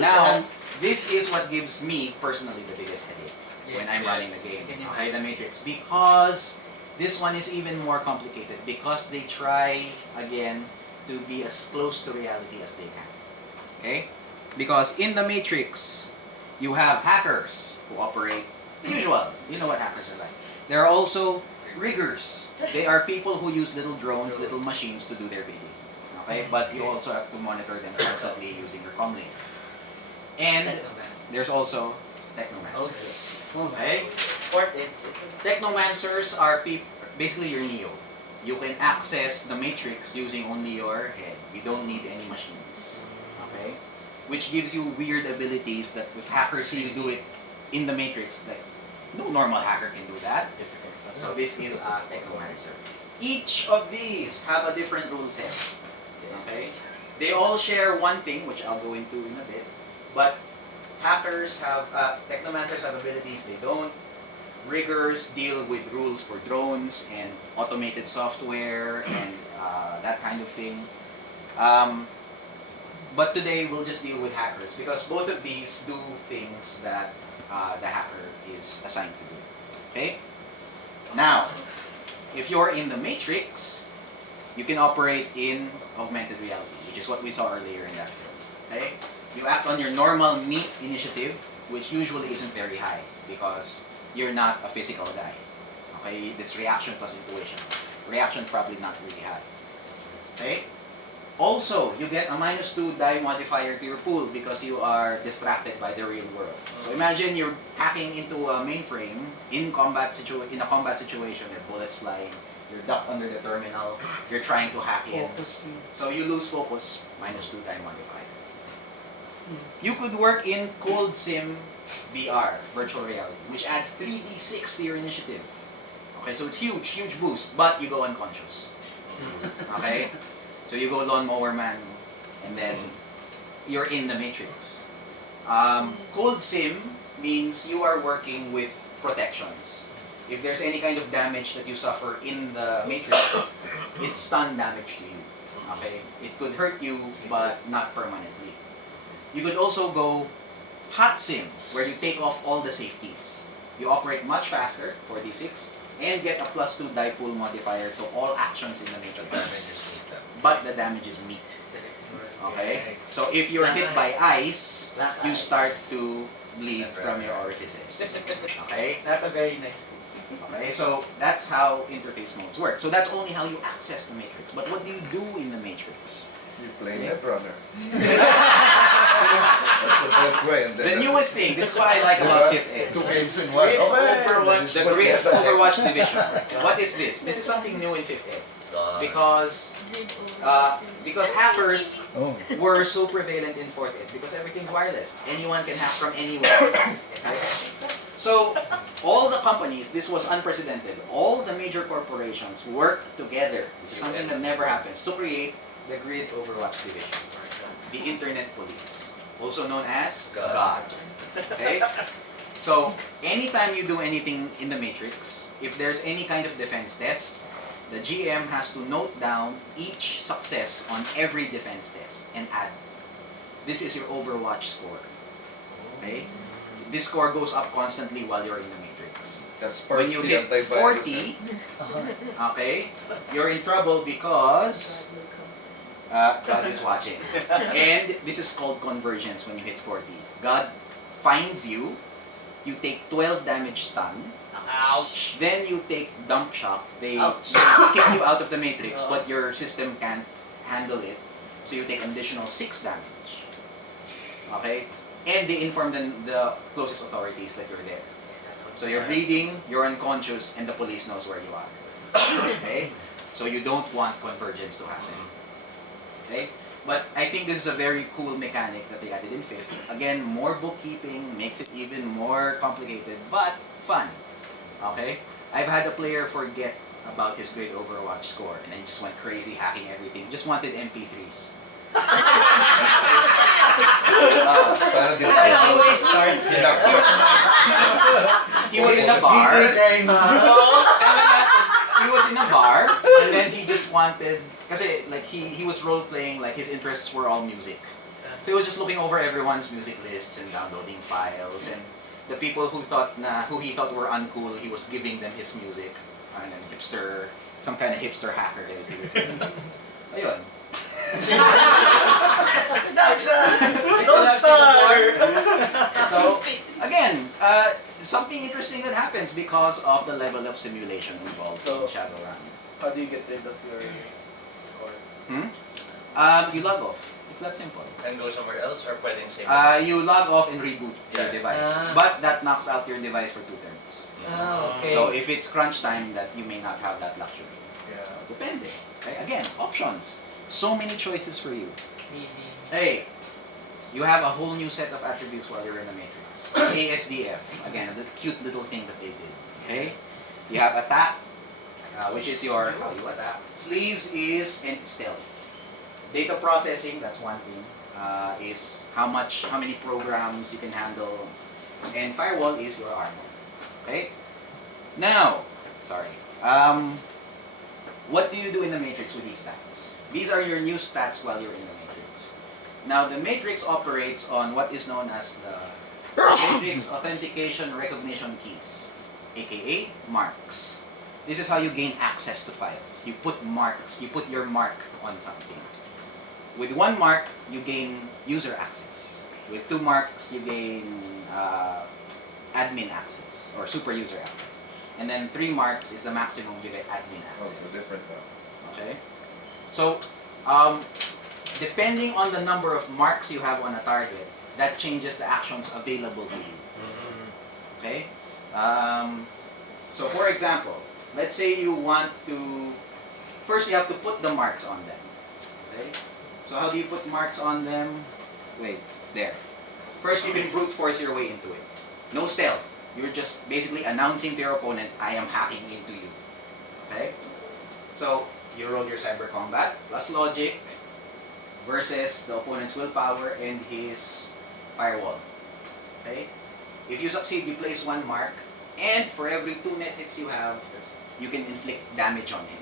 Now, this is what gives me personally the biggest headache when I'm running the game. Can you Okay, the Matrix, because this one is even more complicated because they try again to be as close to reality as they can. Okay, because in the Matrix you have hackers who operate usual. You know what hackers are like. There are also riggers. They are people who use little drones, little machines to do their bidding. Okay, but you also have to monitor them constantly using your comlink. And there's also technomancers. Okay? Technomancers are basically your Neo. You can access the Matrix using only your head. You don't need any machines. Okay? Which gives you weird abilities that if hackers see you do it in the Matrix, like no normal hacker can do that. So this is a technomancer. Each of these have a different rule set. Okay? They all share one thing, which I'll go into in a bit. But hackers have, technomancers have abilities they don't. Riggers deal with rules for drones and automated software and that kind of thing. But today we'll just deal with hackers because both of these do things that the hacker is assigned to do. Okay? Now, if you're in the Matrix, you can operate in augmented reality, which is what we saw earlier in that film. Okay? You act on your normal meat initiative, which usually isn't very high because you're not a physical guy. Okay? This reaction plus intuition. Reaction probably not really high. Okay? Also, you get a -2 die modifier to your pool because you are distracted by the real world. So imagine you're hacking into a mainframe in a combat situation, there are bullets flying, you're ducked under the terminal, you're trying to hack in. So you lose focus, -2 die modifier. You could work in Cold Sim VR, virtual reality, which adds 3d6 to your initiative. Okay, so it's huge boost, but you go unconscious. Okay? So you go lawnmower man, and then you're in the Matrix. Cold Sim means you are working with protections. If there's any kind of damage that you suffer in the Matrix, it's stun damage to you. Okay? It could hurt you, but not permanently. You could also go Hot Sim, where you take off all the safeties. You operate much faster, 4d6, and get a +2 die pool modifier to all actions in the Matrix. But the damage is meat. Okay? So if you're hit by ice, you start to bleed from your orifices. Okay? Not a very nice thing. Okay, so that's how interface modes work. So that's only how you access the Matrix. But what do you do in the Matrix? You play Netrunner. That's the best way. And then The newest thing, this is what I like about Fifth Ed. 2 games in one. Overwatch, the great Overwatch division. What is this? This is something new in Fifth Ed. Because hackers were so prevalent in 4th Ed because everything's wireless. Anyone can hack from anywhere. Okay? So, all the companies, this was unprecedented, all the major corporations worked together. This is something that never happens to create the Grid Overwatch division. The Internet Police, also known as God. Okay? So, anytime you do anything in the Matrix, if there's any kind of defense test, the GM has to note down each success on every defense test and add. This is your Overwatch score. Okay? This score goes up constantly while you're in the Matrix. That's When you hit 40, okay, you're in trouble because God is watching. And this is called convergence when you hit 40. God finds you, you take 12 damage stun. Ouch! Then you take dump shock. They Ouch. kick you out of the Matrix, but your system can't handle it. So you take an additional 6 damage. Okay? And they inform the closest authorities that you're there. So you're bleeding, you're unconscious, and the police knows where you are. Okay? So you don't want convergence to happen. Okay? But I think this is a very cool mechanic that they added in 5th. Again, more bookkeeping, makes it even more complicated, but fun. Okay? I've had a player forget about his great Overwatch score and then just went crazy hacking everything. Just wanted MP3s. Sana din. It always starts there. He was in a bar. He was in a bar and then he just wanted, kasi like he was role playing, like his interests were all music. So he was just looking over everyone's music lists and downloading files, and the people who he thought were uncool, he was giving them his music. And hipster, some kind of hipster hacker he was giving. Ayun. Don't start! So, again, something interesting that happens because of the level of simulation involved in So- Shadowrun. How do you get rid of your score? You log off. It's that simple. And go somewhere else or pwedeng same? You log off and reboot your Yeah. device. But that knocks out your device for 2 turns. Okay. So if it's crunch time, that you may not have that luxury. Yeah. Depende. Okay? Again, options. So many choices for you. Maybe. Hey, you have a whole new set of attributes while you're in the Matrix. ASDF. Again, the cute little thing that they did. Okay? You have attack, which is your how you attack. Sleaze is in stealth. Data processing, that's one thing. Is how many programs you can handle. And firewall is your armor. Okay? Now, sorry. What do you do in the Matrix with these stats? These are your new stats while you're in the Matrix. Now, the Matrix operates on what is known as the Matrix Authentication Recognition Keys, aka marks. This is how you gain access to files. You put marks, you put your mark on something. With 1 mark, you gain user access. With 2 marks, you gain admin access, or super user access. And then 3 marks is the maximum you get admin Oh, access. so different now. Okay? So, depending on the number of marks you have on a target, that changes the actions available to you. Okay? So, for example, let's say you want to... First, you have to put the marks on them. Okay? So, how do you put marks on them? Wait, there. First, you can brute force your way into it. No stealth. You're just basically announcing to your opponent, I am hacking into you. Okay? So, you roll your cyber combat plus logic versus the opponent's willpower and his firewall. Okay? If you succeed, you place 1 mark, and for every 2 net hits you have, you can inflict damage on him.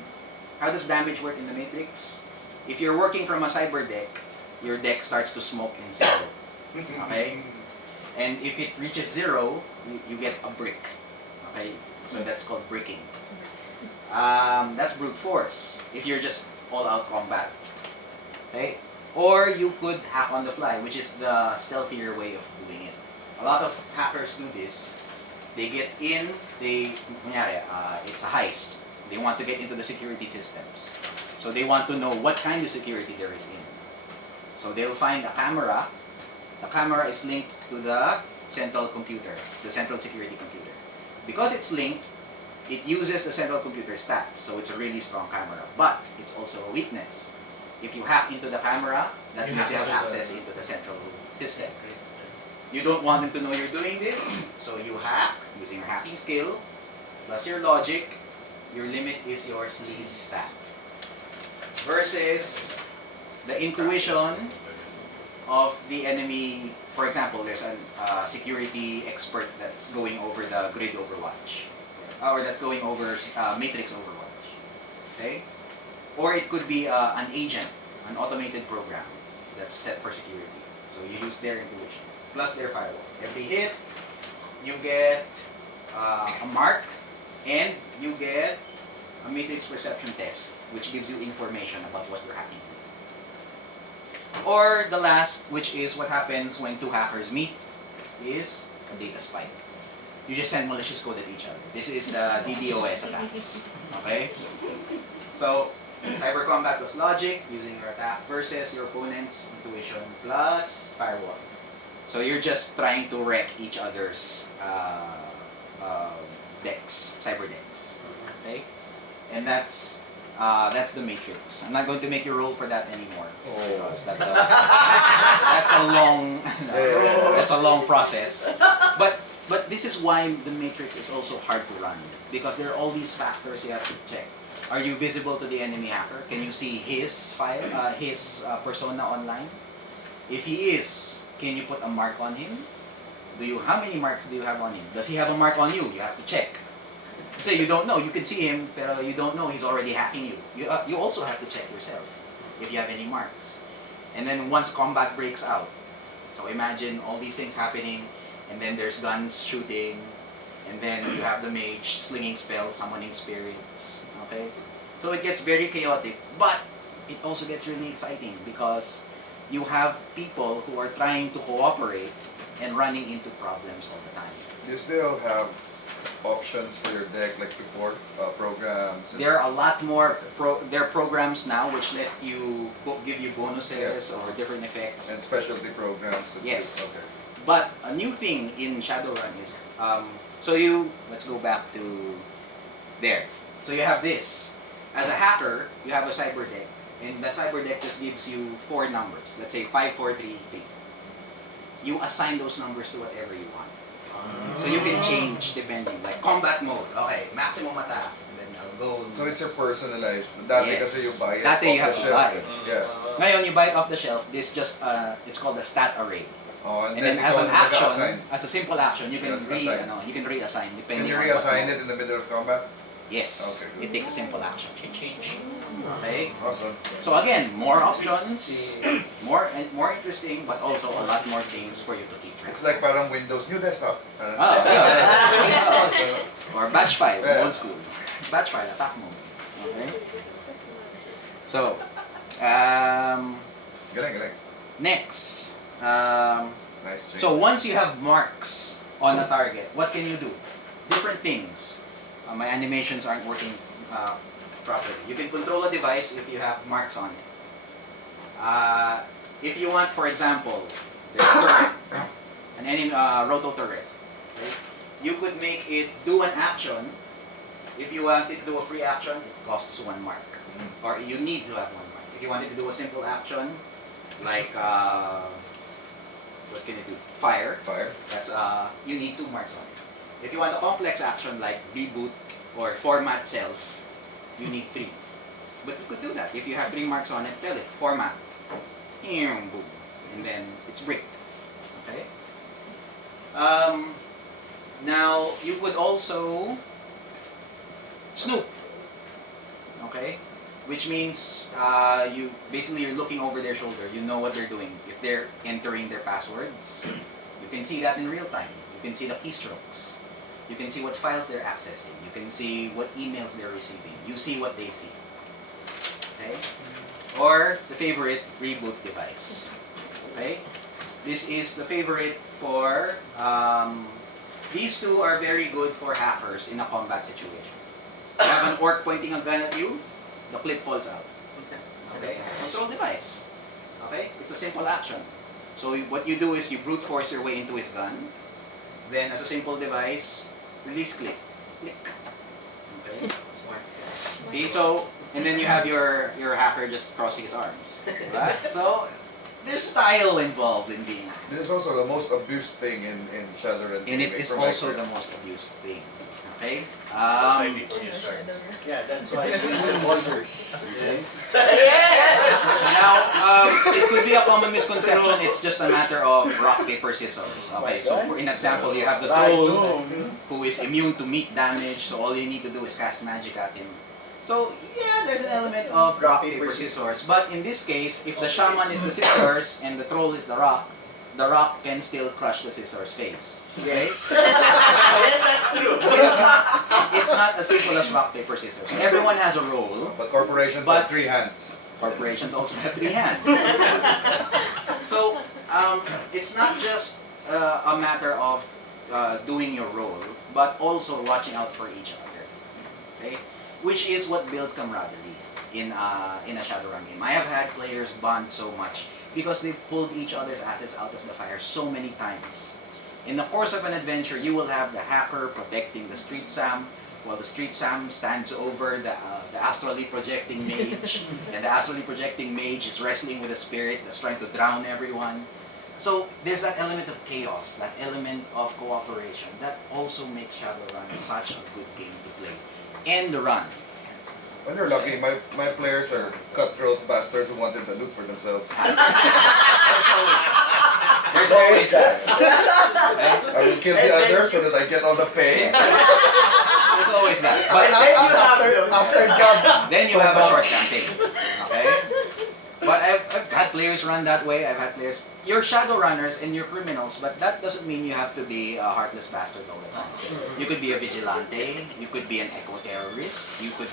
How does damage work in the Matrix? If you're working from a cyber deck, your deck starts to smoke in 0. Okay? And if it reaches 0, you get a brick. Okay? So that's called bricking. That's brute force. If you're just all-out combat. Okay? Or you could hack on the fly, which is the stealthier way of doing it. A lot of hackers do this. They get in, it's a heist. They want to get into the security systems. So they want to know what kind of security there is in. So they'll find a camera. The camera is linked to the central computer, the central security computer. Because it's linked, it uses the central computer stats, so it's a really strong camera. But it's also a weakness. If you hack into the camera, that means you have access into the central system. You don't want them to know you're doing this, so you hack using your hacking skill, plus your logic. Your limit is your sleaze stat. Versus the intuition of the enemy. For example, there's a security expert that's going over the grid overwatch, or that's going over Matrix Overwatch. Okay? Or it could be an agent, an automated program that's set for security. So you use their intuition, plus their firewall. Every hit, you get a mark, and you get a Matrix perception test, which gives you information about what you're hacking. Or the last, which is what happens when 2 hackers meet, is a data spike. You just send malicious code at each other. This is the DDoS attacks. Okay? So, cyber combat plus logic, using your attack, versus your opponent's intuition plus firewall. So you're just trying to wreck each other's decks, cyber decks. Okay? And that's the Matrix. I'm not going to make you roll for that anymore. Because that's a long that's a long process. But this is why the Matrix is also hard to run, because there are all these factors you have to check. Are you visible to the enemy hacker? Can you see his file, his persona online? If he is, can you put a mark on him? How many marks do you have on him? Does he have a mark on you? You have to check. Say you don't know, you can see him, but you don't know he's already hacking you. You also have to check yourself if you have any marks. And then once combat breaks out, so imagine all these things happening, and then there's guns shooting, and then you have the mage slinging spells, summoning spirits, okay? So it gets very chaotic, but it also gets really exciting because you have people who are trying to cooperate and running into problems all the time. Do you still have options for your deck like before? Programs? There are a lot more, there are programs now which let you, give you bonuses or different effects. And specialty programs? Yes. Okay. But a new thing in Shadowrun is, let's go back to there. So you have this. As a hacker, you have a cyber deck. And the cyber deck just gives you 4 numbers. Let's say 5, 4, 3, 3. You assign those numbers to whatever you want. So you can change depending, like combat mode. Okay, maximum attack. And then I'll go. So it's your personalized. Dati Yes. kasi you buy it Dati you off have the to shelf. buy. Yeah. Ngayon, you buy it off the shelf. This just, it's called a stat array. Oh, And then as ikaw an nag-assign. action, as a simple action, you can Yes, assign. you can reassign Can depending you on reassign what it in the middle of combat? Yes, Okay, good. it takes a simple action. Change. Okay. Awesome. So again, more options, more interesting, but also a lot more things for you to keep track. It's like parang Windows, new desktop. Or batch file, Yeah. old school. Batch file, attack mode. Okay. So, Galing. next. Nice change. So once you have marks on a target, what can you do? Different things. My animations aren't working properly. You can control a device if you have marks on it. If you want, for example, there's a turret, an enemy roto turret. Okay? You could make it do an action. If you want it to do a free action, it costs 1 mark. Or you need to have 1 mark. If you wanted to do a simple action, like what can you do? Fire. That's you need 2 marks on it. If you want a complex action like reboot or format self, you need 3. But you could do that. If you have 3 marks on it, tell it, format. Boom. And then it's bricked. Okay? Now, you could also snoop. Okay? Which means you're looking over their shoulder. You know what they're doing. If they're entering their passwords, you can see that in real time. You can see the keystrokes. You can see what files they're accessing. You can see what emails they're receiving. You see what they see. Okay? Or the favorite reboot device. Okay? This is the favorite for, these 2 are very good for hackers in a combat situation. You have an orc pointing a gun at you, the clip falls out. Okay? Control device. Okay? It's a simple action. So what you do is you brute force your way into his gun. Then as a simple device, release click. Click. Okay? Smart. See, so, and then you have your hacker just crossing his arms. Right? So, there's style involved in being a hacker. This is also the most abused thing in Shadowrun. And it gaming, is from my also the experience. most abused thing. Okay? Before you start. Yeah, that's why we use borders. Now, it could be a common misconception. It's just a matter of rock, paper, scissors. Okay, so for an example, you have the troll who is immune to meat damage, so all you need to do is cast magic at him. So, yeah, there's an element of rock, paper, scissors. But in this case, if the shaman is the scissors and the troll is the rock can still crush the scissor's face. Okay? Yes. Yes, that's true. It's not as simple as rock, paper, scissors. Everyone has a role. But corporations But- have 3 hands. Corporations also have 3 hands. So, it's not just a matter of doing your role, but also watching out for each other. Okay? Which is what builds camaraderie in a Shadowrun game. I have had players bond so much because they've pulled each other's assets out of the fire so many times. In the course of an adventure, you will have the hacker protecting the street Sam, while the street Sam stands over the astrally projecting mage, and the astrally projecting mage is wrestling with a spirit that's trying to drown everyone. So there's that element of chaos, that element of cooperation, that also makes Shadowrun such a good game to play. And the run. Well, you're lucky. My players are cutthroat bastards who wanted the loot for themselves. There's always that. I will kill the others so that I get all the pay. There's always that. But After job. then you have a short campaign. Okay? But I've had had players run that way. I've had players. You're Shadowrunners and you're criminals, but that doesn't mean you have to be a heartless bastard all the time. You could be a vigilante. You could be an eco-terrorist. You could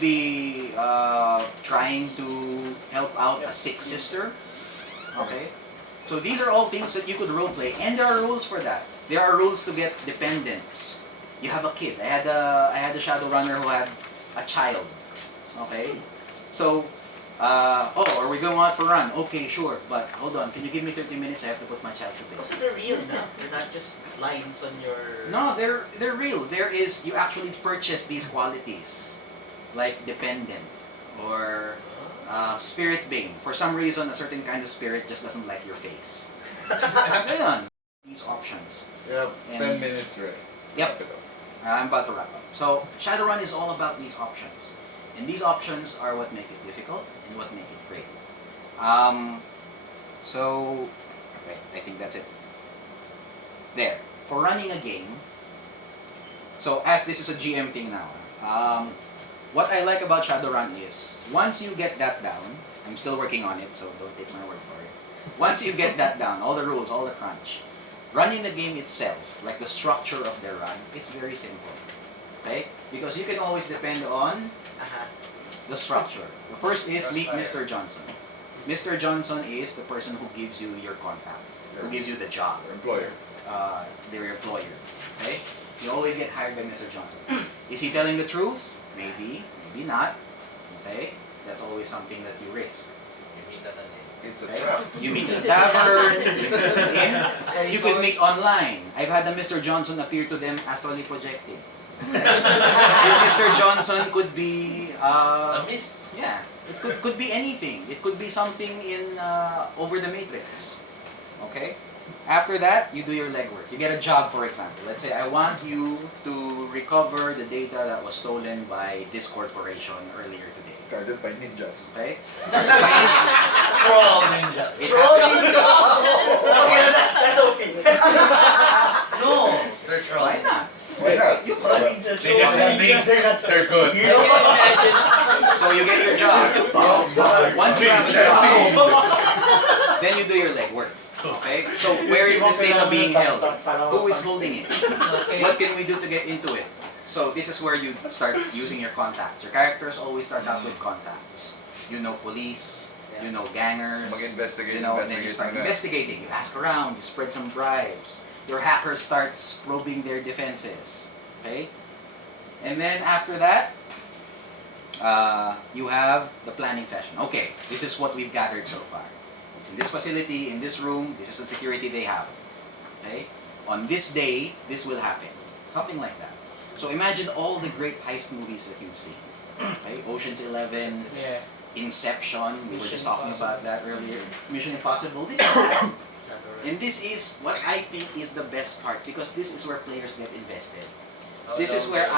be trying to help out a sick sister. Okay. So these are all things that you could roleplay, and there are rules for that. There are rules to get dependents. You have a kid. I had a Shadowrunner who had a child. Okay? So, are we going out for a run? Okay, sure. But hold on, can you give me 30 minutes? I have to put my child to bed. So they're real na? They're not just lines on your... No, they're real. You actually purchase these qualities. Like dependent or spirit being. For some reason, a certain kind of spirit just doesn't like your face. Ngayon, these options. You have And- 10 minutes, right? Yep. I'm about to wrap up. So, Shadowrun is all about these options. And these options are what make it difficult and what make it great. Wait, I think that's it. There. For running a game, so as this is a GM thing now, what I like about Shadowrun is, once you get that down, I'm still working on it, so don't take my word for it. Once you get that down, all the rules, all the crunch, running the game itself, like the structure of the run, it's very simple. Okay? Because you can always depend on the structure. The first is meet Mr. Johnson. Mr. Johnson is the person who gives you your contact, who gives you the job. Your employer. Their employer. Okay? You always get hired by Mr. Johnson. Is he telling the truth? Maybe, maybe not. Okay? That's always something that you risk. It's a Okay? trap. You meet in the tavern, you meet in, you could meet online. I've had the Mr. Johnson appear to them astrally projecting. If Mr. Johnson could be, miss. yeah, it could be anything. It could be something in over the matrix. Okay? After that, you do your legwork. You get a job, for example. Let's say I want you to recover the data that was stolen by this corporation earlier today. Guarded by ninjas. Okay? Troll ninjas. It Troll happens. ninja! Okay, that's okay. No, they're troll. Why not? Why not? You Troll could. ninjas. They just have things. They're good. You know? So you get your job. Once you have the job, then you do your legwork. Okay? So where is this data being held? Who is holding it? What can we do to get into it? So this is where you start using your contacts. Your characters always start out with contacts. You know police, you know gangers, Mag-investigate, you know, and then you start investigating. You ask around, you spread some bribes. Your hacker starts probing their defenses. Okay? And then after that, you have the planning session. Okay, this is what we've gathered so far. It's in this facility, in this room, this is the security they have. Okay? On this day, this will happen. Something like that. So imagine all the great heist movies that you've seen. Okay? Ocean's 11, Yeah. Inception, we were Mission just talking Impossible. about that earlier. Mission Impossible, this is that. And this is what I think is the best part because this is where players get invested. This is where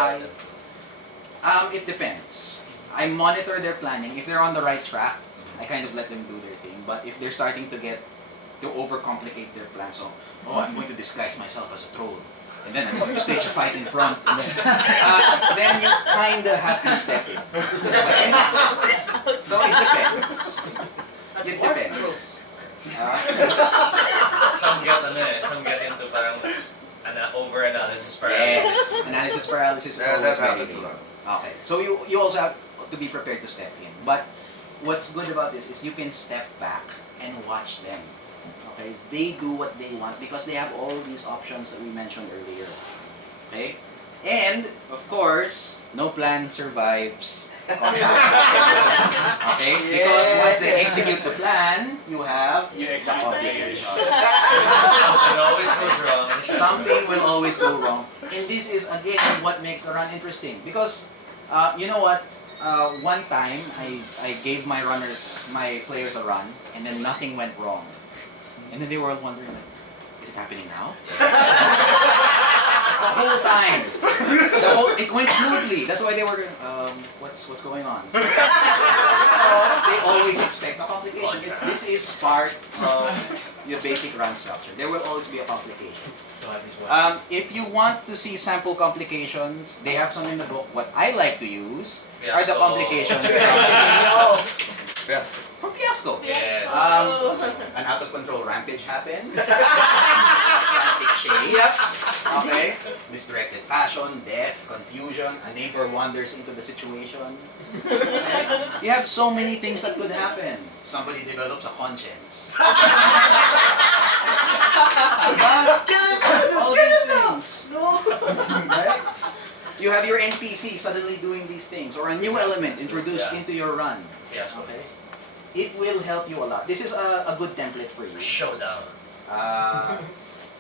it depends. I monitor their planning. If they're on the right track, I kind of let them do their thing. But if they're starting to overcomplicate their plan, so, I'm going to disguise myself as a troll. And then I'm going to stage a fight in front. And then you kind of have to step in. So it depends. It depends. Some get into parang over-analysis paralysis. Yes, analysis paralysis is Yeah, always that very happens a big. lot. Okay, so you also have to be prepared to step in. But what's good about this is you can step back and watch them. Okay, they do what they want because they have all these options that we mentioned earlier. Okay, and of course, no plan survives. Okay, because once they execute the plan, you have complications. It always goes wrong. Something will always go wrong. And this is again what makes a run interesting. Because you know what? One time I gave my players a run, and then nothing went wrong. And then they were all wondering, like, is it happening now? The whole time. It went smoothly. That's why they were, what's going on? Because they always expect a complication. This is part of the basic run structure. There will always be a complication. If you want to see sample complications, they have some in the book. What I like to use are the complications. Fiasco. From Fiasco. Yes. An out-of-control rampage happens. Frantic chase. Okay. Misdirected passion, death, confusion. A neighbor wanders into the situation. Okay. You have so many things that could happen. Somebody develops a conscience. All these things. Right? You have your NPC suddenly doing these things, or a new element introduced into your run. Fiasco. Okay? It will help you a lot. This is a good template for you. Showdown.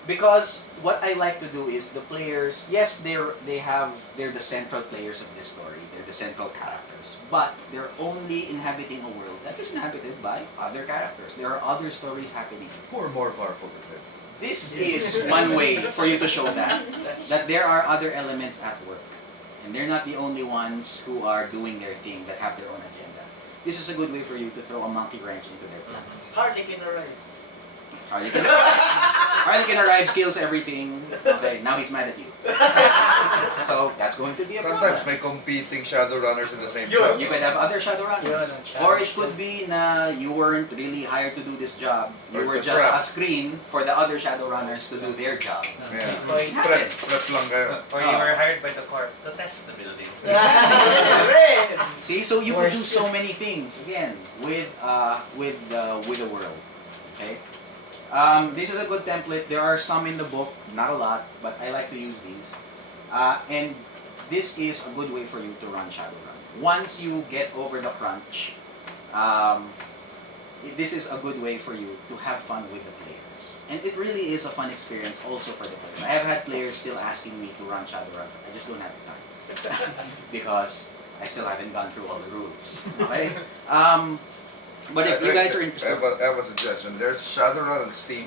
Because what I like to do is the players, yes, they're the central players of this story. They're the central characters. But they're only inhabiting a world that is inhabited by other characters. There are other stories happening. Who are more powerful than them? This is one way for you to show that there are other elements at work. And they're not the only ones who are doing their thing, that have their own agenda. This is a good way for you to throw a monkey wrench into their plans. Harlequin arrives. Harlequin arrives, kills everything. Okay, now he's mad at you. So that's going to be a Sometimes problem. may competing Shadowrunners in the same Yun. shop. You could have other Shadowrunners. Yun, Or it could be na you weren't really hired to do this job. You Or it's were a just trap. a screen for the other Shadowrunners to do their job. Yeah. It Prep, happens. prep lang kayo. Or you were hired by the corp to test the buildings. See, so you could do so many things again with the world. Okay. This is a good template. There are some in the book, not a lot, but I like to use these. And this is a good way for you to run Shadowrun. Once you get over the crunch, this is a good way for you to have fun with the players. And it really is a fun experience also for the players. I have had players still asking me to run Shadowrun. I just don't have the time. Because I still haven't gone through all the rules. Okay? But if you guys are interested, I have a suggestion. There's Shadowrun on Steam.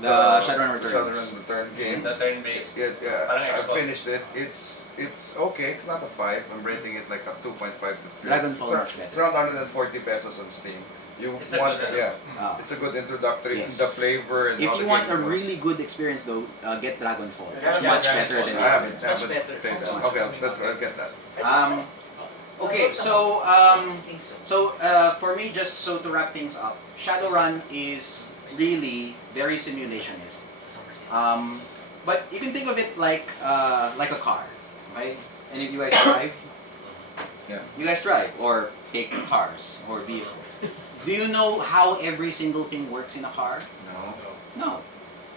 The Shadowrun Returns. Shadowrun Return games. The turn-based. Yeah, Parang I Xbox. finished it. It's okay. It's not a 5. I'm rating it like a 2.5 to 3. Dragonfall it's, much better. it's around 140 pesos on Steam. You It's a want, good, Ah. it's a good introductory. Yes. The flavor and If how you the want game a goes. really good experience though, get Dragonfall. It's Yeah, much Dragonfall. better than I the haven't, others. haven't better. played that. Much Okay, I'll get that. Okay, so I think so. for me, just so to wrap things up, Shadowrun is really very simulationist. But you can think of it like a car, right? Any of you guys drive? Yeah. You guys drive or take cars or vehicles. Do you know how every single thing works in a car? No. No.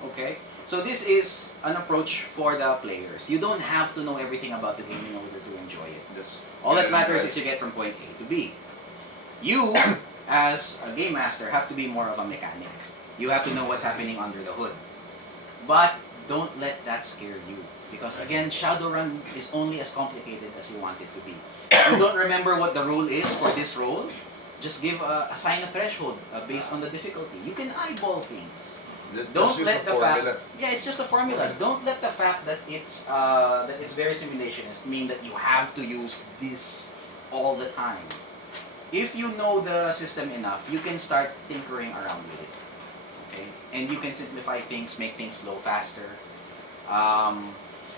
Okay. So this is an approach for the players. You don't have to know everything about the game in order to enjoy it. Just All that get matters it is you get from point A to B. You, as a game master, have to be more of a mechanic. You have to know what's happening under the hood. But don't let that scare you. Because again, Shadowrun is only as complicated as you want it to be. If you don't remember what the rule is for this role, just assign a threshold based on the difficulty. You can eyeball things. Just Don't use let the the fact, formula. yeah, it's just a formula. Don't let the fact that it's very simulationist mean that you have to use this all the time. If you know the system enough, you can start tinkering around with it. Okay, and you can simplify things, make things flow faster.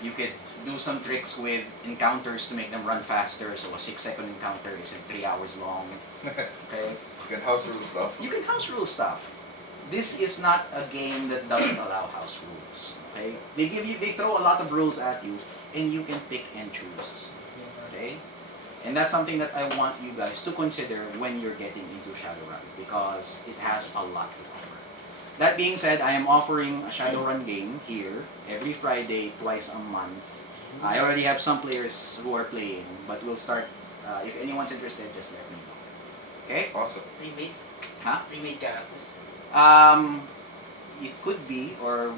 You could do some tricks with encounters to make them run faster. So a 6-second encounter isn't 3 hours long. Okay. You can house rule stuff. You can house rule stuff. This is not a game that doesn't allow house rules. Okay? They throw a lot of rules at you, and you can pick and choose. Okay? And that's something that I want you guys to consider when you're getting into Shadowrun, because it has a lot to offer. That being said, I am offering a Shadowrun game here every Friday, twice a month. I already have some players who are playing, but we'll start. If anyone's interested, just let me know. Okay? Awesome. Remade? Huh? Remade characters. It could be, or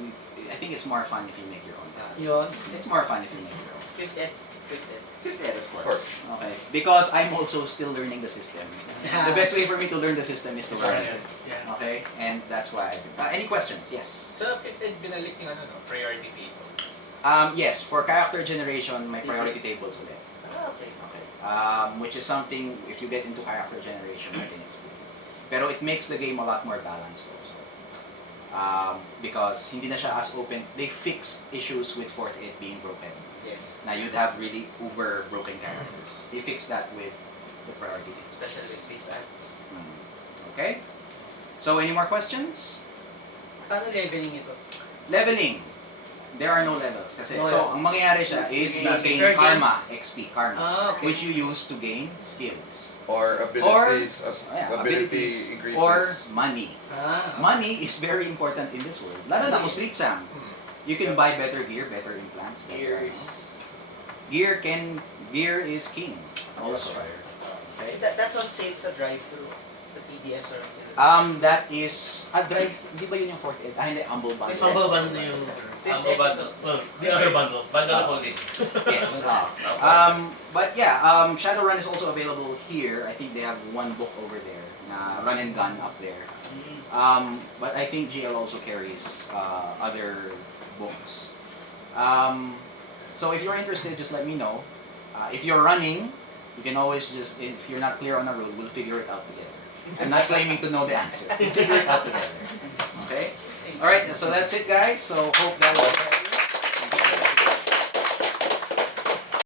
I think it's more fun if you make your own. Yun. It's more fun if you make your own. Fifth ed. Fifth ed. Fifth ed, of Of course. Okay. Because I'm also still learning the system. The best way for me to learn the system is to learn it. Okay? And that's why I do. Any questions? Yes. Sa 5th ed, binalik yung priority tables. Yes, for character generation, my priority tables ulit. Okay. Okay. Which is something, if you get into character generation, I think it's good. Pero it makes the game a lot more balanced also. Because hindi na siya as open. They fix issues with 4th ed being broken. Yes. Now you'd have really uber broken characters. They fix that with the priority games. Especially with these ads. Okay? So, any more questions? Paano leveling ito? Leveling. There are no levels. Kasi, No so, levels. ang mangyayari siya is you gain Per karma, XP, karma, Ah, okay. which you use to gain skills. Or abilities, ability abilities, increases. or money. Ah, Money is very important in this world. Lalo na kung Street Sam. You can buy better gear, better implants. Better, Gear is king. Also. Okay? That's on sale sa drive-thru. The PDFs are on sale. That is, drive, di ba yun yung 4th ed? Hindi, Humble Bundle. If Humble Bundle yung... Humble Bundle. Well, the other bundle. Bundle of holding. Yes. But yeah, Shadowrun is also available here. I think they have one book over there, na Run and Gun up there. But I think GL also carries other books. So if you're interested, just let me know. If you're running, you can always just, if you're not clear on a rule, we'll figure it out together. I'm not claiming to know the answer. We'll figure it out together. Okay? Alright, so that's it guys. So hope that was